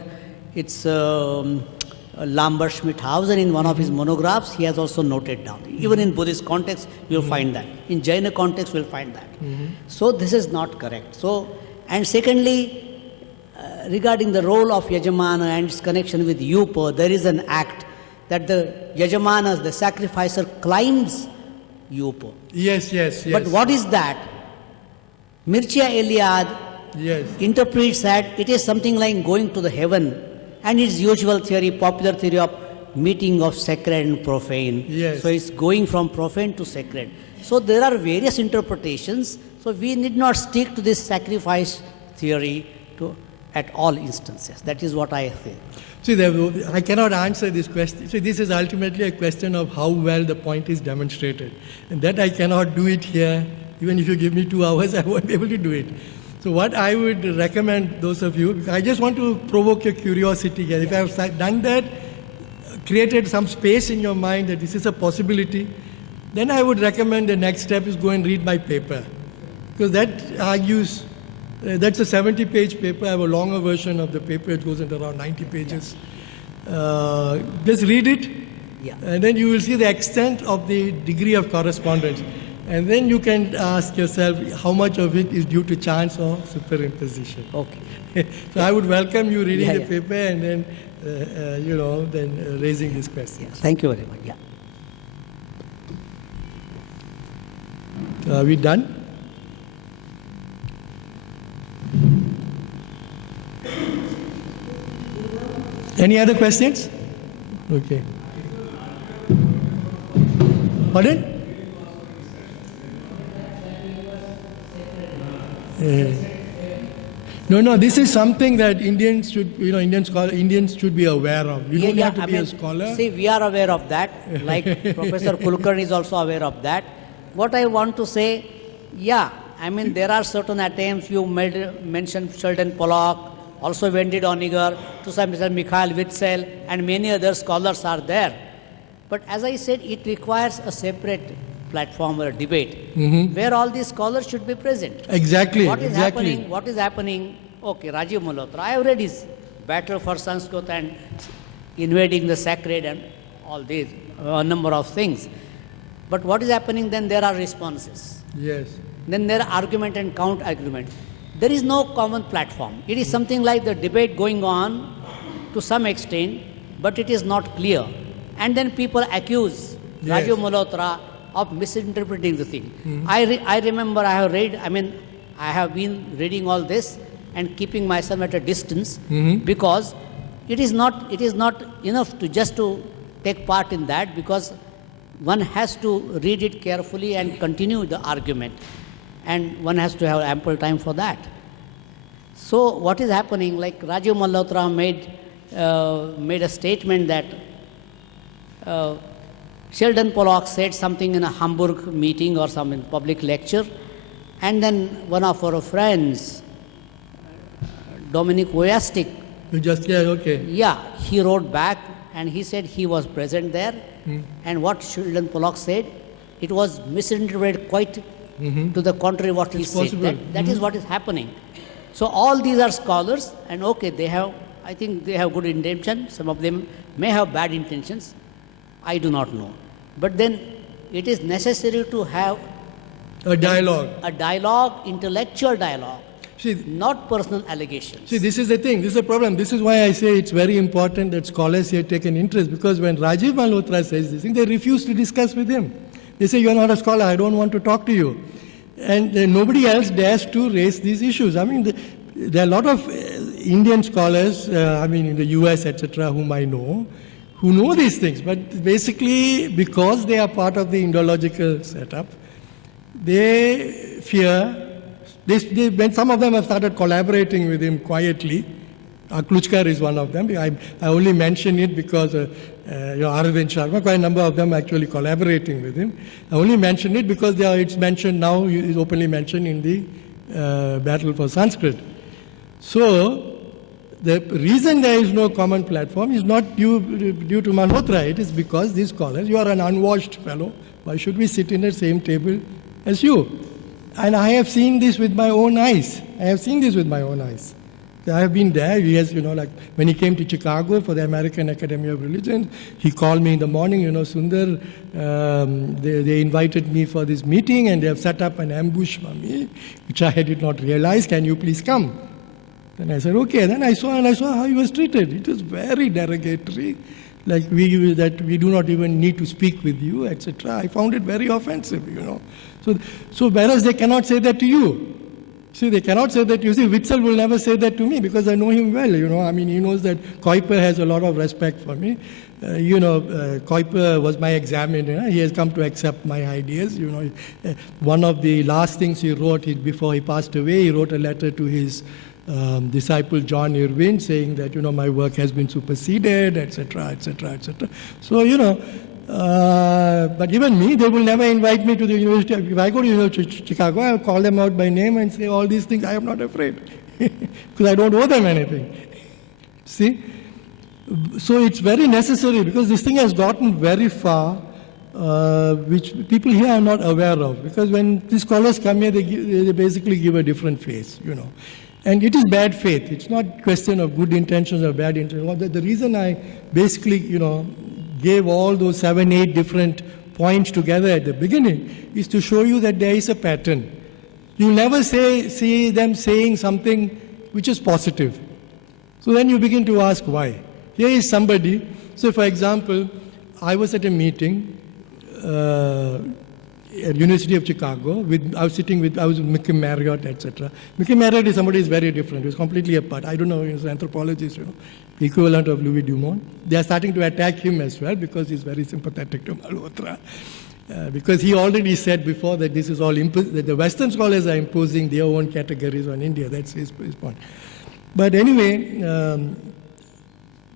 it's Lambert Schmidhausen in one of his monographs, he has also noted down. Even in Buddhist context, you will find that. In Jaina context, you will find that. So this is not correct. So, and secondly, regarding the role of Yajamana and its connection with Yupa, there is an act that the Yajamana, the sacrificer, climbs Yupa. Yes, yes, yes. But what is that? Mircea Eliade Yes, interprets that it is something like going to the heaven, and its usual theory, popular theory of meeting of sacred and profane. Yes. So it's going from profane to sacred. So there are various interpretations. So we need not stick to this sacrifice theory at all instances. That is what I think. see, I cannot answer this question. See, this is ultimately a question of how well the point is demonstrated. And that I cannot do it here. Even if you give me 2 hours, I won't be able to do it. So what I would recommend those of you, I just want to provoke your curiosity here. If I have done that, created some space in your mind that this is a possibility, then I would recommend the next step is go and read my paper. Because that argues, that's a 70-page paper. I have a longer version of the paper. It goes into around 90 pages. Just read it, Yeah. and then you will see the extent of the degree of correspondence. And then you can ask yourself how much of it is due to chance or superimposition. Okay. So I would welcome you reading Yeah, the yeah. paper and then, then raising this question. Thank you very much. Yeah. Are we done? Any other questions? Okay. Pardon? No, this is something that Indians should, Indians should be aware of. You don't have to be a scholar. See, we are aware of that. Like Professor Kulkarni is also aware of that. What I want to say, there are certain attempts. You mentioned Sheldon Pollock, also Wendy Doniger, to some extent Mikhail Witzel, and many other scholars are there. But as I said, it requires a separate platform or a debate where all these scholars should be present. Exactly. What is happening? Okay, Rajiv Malhotra, I have read his Battle for Sanskrit and invading the sacred and all these, a number of things. But what is happening then? There are responses. Yes. Then there are argument and counter-argument. There is no common platform. It is something like the debate going on to some extent, but it is not clear. And then people accuse Yes. Rajiv Malhotra of misinterpreting the thing. I remember I have read, I have been reading all this and keeping myself at a distance because it is not enough to just to take part in that, because one has to read it carefully and continue the argument, and one has to have ample time for that. So what is happening, like Rajiv Malhotra made a statement that Sheldon Pollock said something in a Hamburg meeting or some in public lecture, and then one of our friends, Dominic Voyastik, he wrote back and he said he was present there, and what Sheldon Pollock said, it was misinterpreted quite to the contrary what he said. That is what is happening. So all these are scholars, and okay, I think they have good intention. Some of them may have bad intentions. I do not know. But then it is necessary to have a dialogue. Intellectual dialogue, not personal allegations. See, this is the thing, this is the problem. This is why I say it's very important that scholars here take an interest, because when Rajiv Malhotra says this thing, they refuse to discuss with him. They say, you're not a scholar, I don't want to talk to you. And nobody else dares to raise these issues. I mean, there are a lot of Indian scholars, in the US, etc., whom I know, who know these things. But basically, because they are part of the Indological setup, they fear. When some of them have started collaborating with him quietly. Kluchkar is one of them. I only mention it because Arvind Sharma, quite a number of them actually collaborating with him. I only mention it because it's mentioned now, it's openly mentioned in the battle for Sanskrit. So, the reason there is no common platform is not due to Malhotra. It is because these scholars, you are an unwashed fellow. Why should we sit in the same table as you? And I have seen this with my own eyes. I have been there. He has, like when he came to Chicago for the American Academy of Religion, he called me in the morning, Sundar, they invited me for this meeting and they have set up an ambush for me, which I did not realize. Can you please come? Then I said, okay. Then I saw how he was treated. It was very derogatory. Like that we do not even need to speak with you, etc. I found it very offensive, So whereas they cannot say that to you. See, they cannot say that to you. See, Witzel will never say that to me because I know him well, he knows that Kuiper has a lot of respect for me. Kuiper was my examiner. He has come to accept my ideas. One of the last things he wrote before he passed away, he wrote a letter to his disciple John Irwin saying that, my work has been superseded, etc., etc., etc. So, but even me, they will never invite me to the university. If I go to Chicago, I'll call them out by name and say all these things. I am not afraid because I don't owe them anything. See? So it's very necessary because this thing has gotten very far, which people here are not aware of. Because when these scholars come here, they basically give a different face, And it is bad faith. It's not a question of good intentions or bad intentions. The reason I basically, gave all those 7, 8 different points together at the beginning is to show you that there is a pattern. You never see them saying something which is positive. So then you begin to ask why. Here is somebody. So for example, I was at a meeting at University of Chicago. I was with Mickey Marriott, etc. Mickey Marriott is somebody who is very different. He was completely apart. I don't know, he's an anthropologist, the equivalent of Louis Dumont. They are starting to attack him as well because he's very sympathetic to Malhotra. Because he already said before that this is all that the Western scholars are imposing their own categories on India. That's his point. But anyway,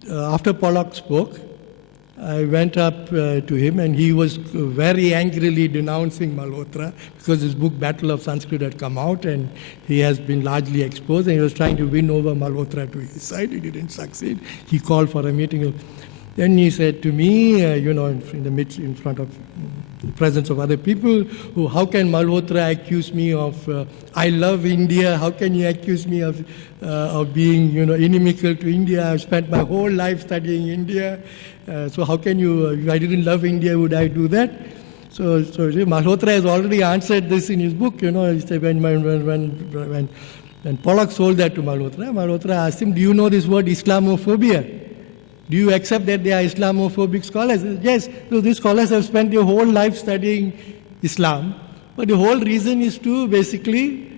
after Pollock spoke, I went up to him and he was very angrily denouncing Malhotra because his book Battle of Sanskrit had come out and he has been largely exposed and he was trying to win over Malhotra to his side. He didn't succeed. He called for a meeting. Then he said to me, in front of the presence of other people, how can Malhotra accuse me of, I love India, how can you accuse me of being, inimical to India? I've spent my whole life studying India. So how can you, if I didn't love India, would I do that? So Malhotra has already answered this in his book, He said when Pollock sold that to Malhotra asked him, do you know this word Islamophobia? Do you accept that they are Islamophobic scholars? Yes. So these scholars have spent their whole life studying Islam, but the whole reason is to basically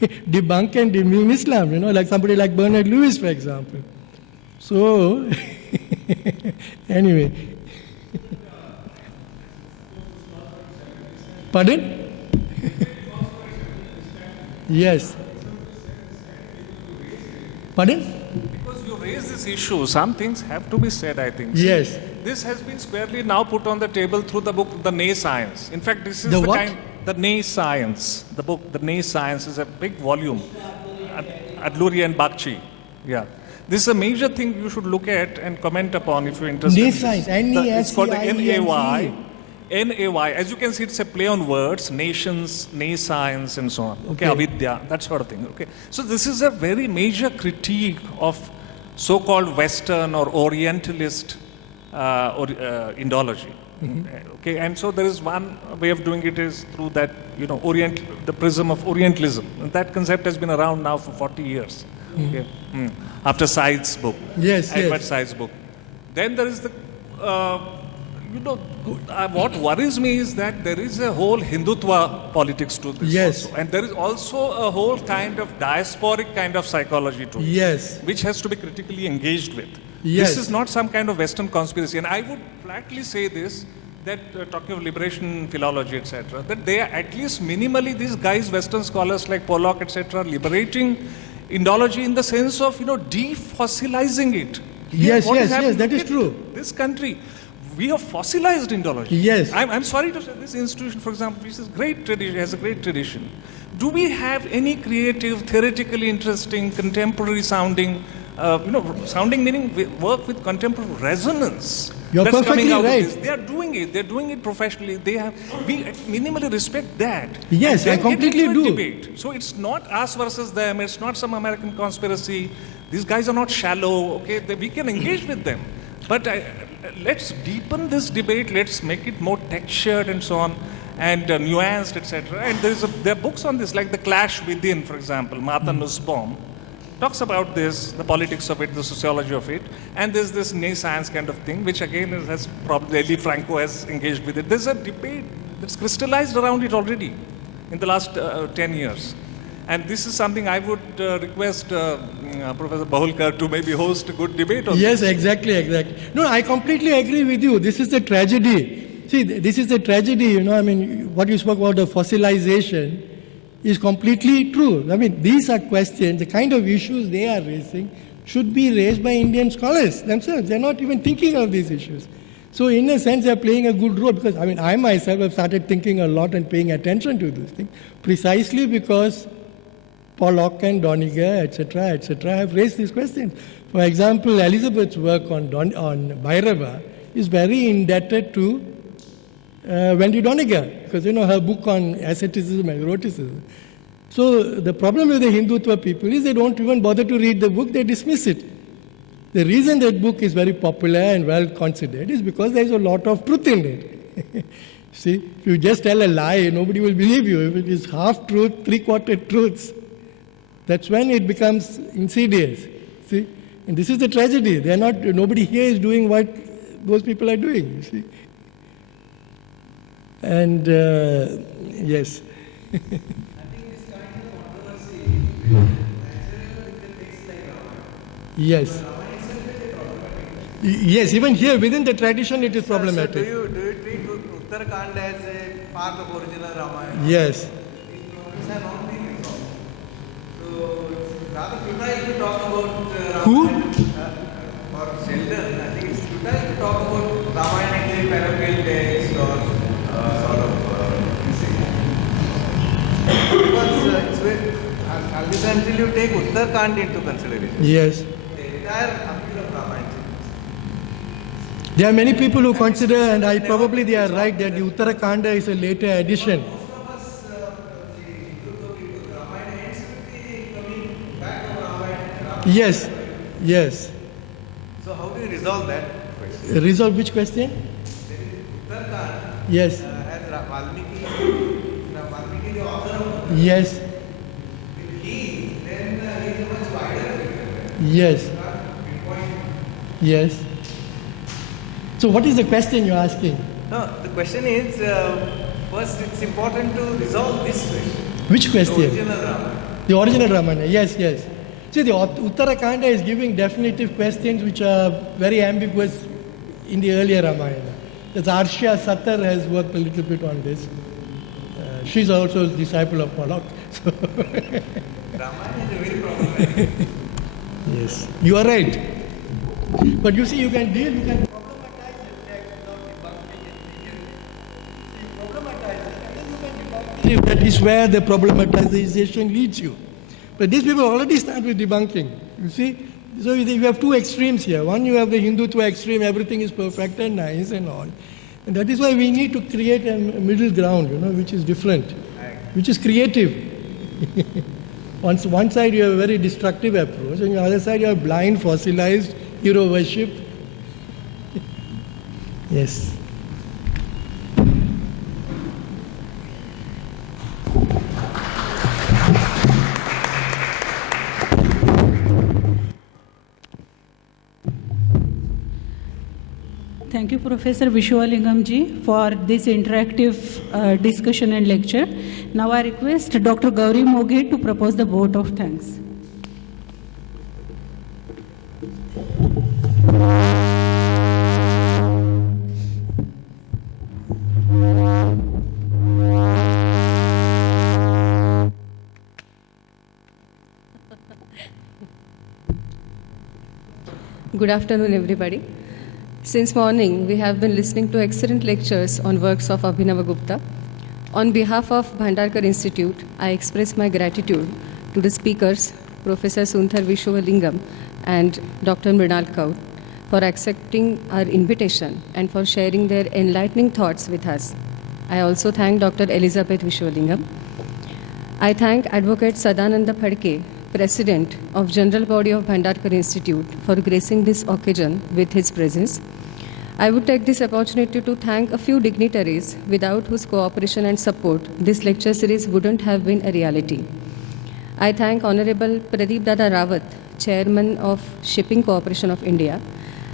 debunk and demean Islam, like somebody like Bernard Lewis, for example. So, anyway. Pardon? Yes. Pardon? Because you raise this issue, some things have to be said, I think. Yes. This has been squarely now put on the table through the book, The Nay Science. In fact, this is The the what? kind, The Nay Science. The book, The Nay Science, is a big volume. Adluri and Bakshi. Yeah. This is a major thing you should look at and comment upon if you're interested. Nay in this. Science, It's called the N-A-Y. NAY. As you can see, it's a play on words, nations, nay science, and so on. Okay, Okay. avidya, that sort of thing. Okay. So this is a very major critique of so-called Western or Orientalist Indology. Okay, and so there is one way of doing it is through that, the prism of Orientalism. And that concept has been around now for 40 years. Okay. After Said's book. Yes, Edward yes. Said's book. Then there is the, what worries me is that there is a whole Hindutva politics to this Yes. also. And there is also a whole kind of diasporic kind of psychology to it. Yes. Which has to be critically engaged with. Yes. This is not some kind of Western conspiracy. And I would flatly say this, that talking of liberation philology, etc., that they are at least minimally, these guys, Western scholars like Pollock, etc., liberating Indology in the sense of, defossilizing it. Yes, What yes, happening? yes, that is Look at true. This country, we have fossilized Indology. Yes. I'm sorry to say this institution, for example, which is great tradition, has a great tradition. Do we have any creative, theoretically interesting, contemporary sounding, sounding meaning work with contemporary resonance? You're that's perfectly coming out right. Of this. They are doing it. They're doing it professionally. We minimally respect that. Yes, And I then completely get into a do. Debate. So it's not us versus them. It's not some American conspiracy. These guys are not shallow. Okay, we can engage with them. But let's deepen this debate. Let's make it more textured and so on, and nuanced, etc. And there are books on this, like The Clash Within, for example, Martha Nussbaum talks about this, the politics of it, the sociology of it, and there's this nay science kind of thing, which again has probably Eli Franco has engaged with it. There's a debate that's crystallized around it already in the last 10 years. And this is something I would request Professor Bahulkar to maybe host a good debate on. Yes, exactly. No, I completely agree with you. This is the tragedy. See, this is the tragedy, what you spoke about, the fossilization, is completely true. These are questions, the kind of issues they are raising should be raised by Indian scholars themselves. They're not even thinking of these issues. So in a sense, they're playing a good role because, I myself have started thinking a lot and paying attention to this thing, precisely because Pollock and Doniger, etc., have raised these questions. For example, Elizabeth's work on Bhairava is very indebted to Wendy Doniger, because her book on asceticism and eroticism. So the problem with the Hindutva people is they don't even bother to read the book, they dismiss it. The reason that book is very popular and well considered is because there's a lot of truth in it. See, if you just tell a lie, nobody will believe you. If it is half truth, three-quarter truths, that's when it becomes insidious. See, and this is the tragedy. Nobody here is doing what those people are doing. You see. And yes. I think this kind of controversy is natural with the text like Ramayana. Yes. Yes, even here within the tradition it is problematic. So do you treat Uttarakhand as a part of original Ramayana? Yes. These problems have not been resolved. So it's rather futile to talk about Who? For Sheldon, I think it's futile to talk about Ramayana as a parallel text or sort of because it's until you take Uttarakhand into consideration. Yes. The entire appeal of Ramayana. There are many people who consider, and probably they are right, that the Uttarakanda is a later addition. Most of us, the Hindu people, Ramayana ends with the coming back of Ramayana. Yes. Yes. So how do you resolve that question? Resolve which question? Uttarakhand Yes. has Valmiki the author of Yes. if he, then he is a much wider figure. Yes. Pinpoint. Yes. So what is the question you're asking? No, the question is, first it's important to resolve this question. Which The question? original Ramayana. The original Ramayana, yes, yes. See, the Uttarakanda is giving definitive questions which are very ambiguous in the earlier Ramayana. There's Arshya Satar has worked a little bit on this. She's also a disciple of Pollock. So Ramayana is a very problematic. yes, you are right. But you see, you can problematize the text without debunking it immediately. So you problematize it, and then you can debunk it. That is where the problematization leads you. But these people already start with debunking. You see? So you have two extremes here. One, you have the Hindutva extreme, everything is perfect and nice and all. And that is why we need to create a middle ground, which is different, which is creative. One side you have a very destructive approach, and the other side you have blind, fossilized, hero worship. Yes. Thank you, Professor Vishwalingam ji, for this interactive discussion and lecture. Now I request Dr. Gauri Moge to propose the vote of thanks. Good afternoon, everybody. Since morning, we have been listening to excellent lectures on works of Abhinavagupta. On behalf of Bhandarkar Institute, I express my gratitude to the speakers, Professor Sundar Vishwalingam and Dr. Mrinal Kaur, for accepting our invitation and for sharing their enlightening thoughts with us. I also thank Dr. Elizabeth Vishwalingam. I thank Advocate Sadananda Phadke, President of General Body of Bhandarkar Institute, for gracing this occasion with his presence. I would take this opportunity to thank a few dignitaries without whose cooperation and support this lecture series wouldn't have been a reality. I thank Honorable Pradeep Dada Rawat, Chairman of Shipping Corporation of India.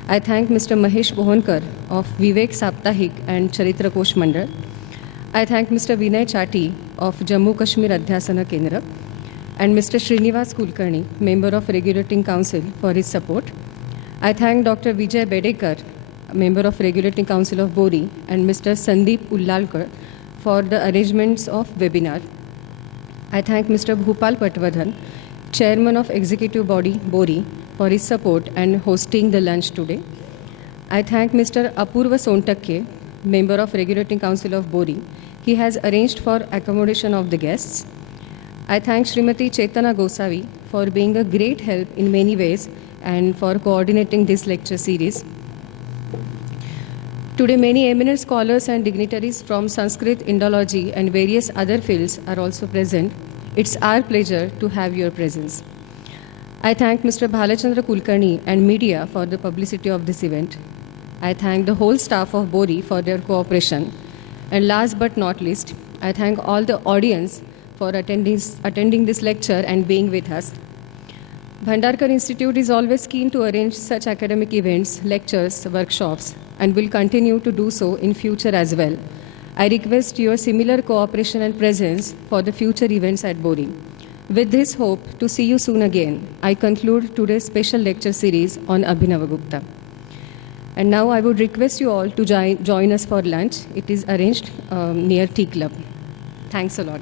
I thank Mr. Mahesh Bohonkar of Vivek Saptahik and Charitra Kosh Mandal. I thank Mr. Vinay Chati of Jammu Kashmir Adhyasana Kendra and Mr. Srinivas Kulkarni, Member of Regulating Council, for his support. I thank Dr. Vijay Bedekar, Member of Regulating Council of Bori, and Mr. Sandeep Ullalkar for the arrangements of webinar. I thank Mr. Bhupal Patwardhan, Chairman of Executive Body Bori, for his support and hosting the lunch today. I thank Mr. Apurva Sontakke, Member of Regulating Council of Bori. He has arranged for accommodation of the guests. I thank Srimati Chetana Gosavi for being a great help in many ways and for coordinating this lecture series. Today, many eminent scholars and dignitaries from Sanskrit, Indology, and various other fields are also present. It's our pleasure to have your presence. I thank Mr. Bhalachandra Kulkarni and media for the publicity of this event. I thank the whole staff of Bori for their cooperation. And last but not least, I thank all the audience for attending this lecture and being with us. Bhandarkar Institute is always keen to arrange such academic events, lectures, workshops, and will continue to do so in future as well. I request your similar cooperation and presence for the future events at Bori. With this hope to see you soon again, I conclude today's special lecture series on Abhinavagupta. And now I would request you all to join us for lunch. It is arranged near Tea Club. Thanks a lot.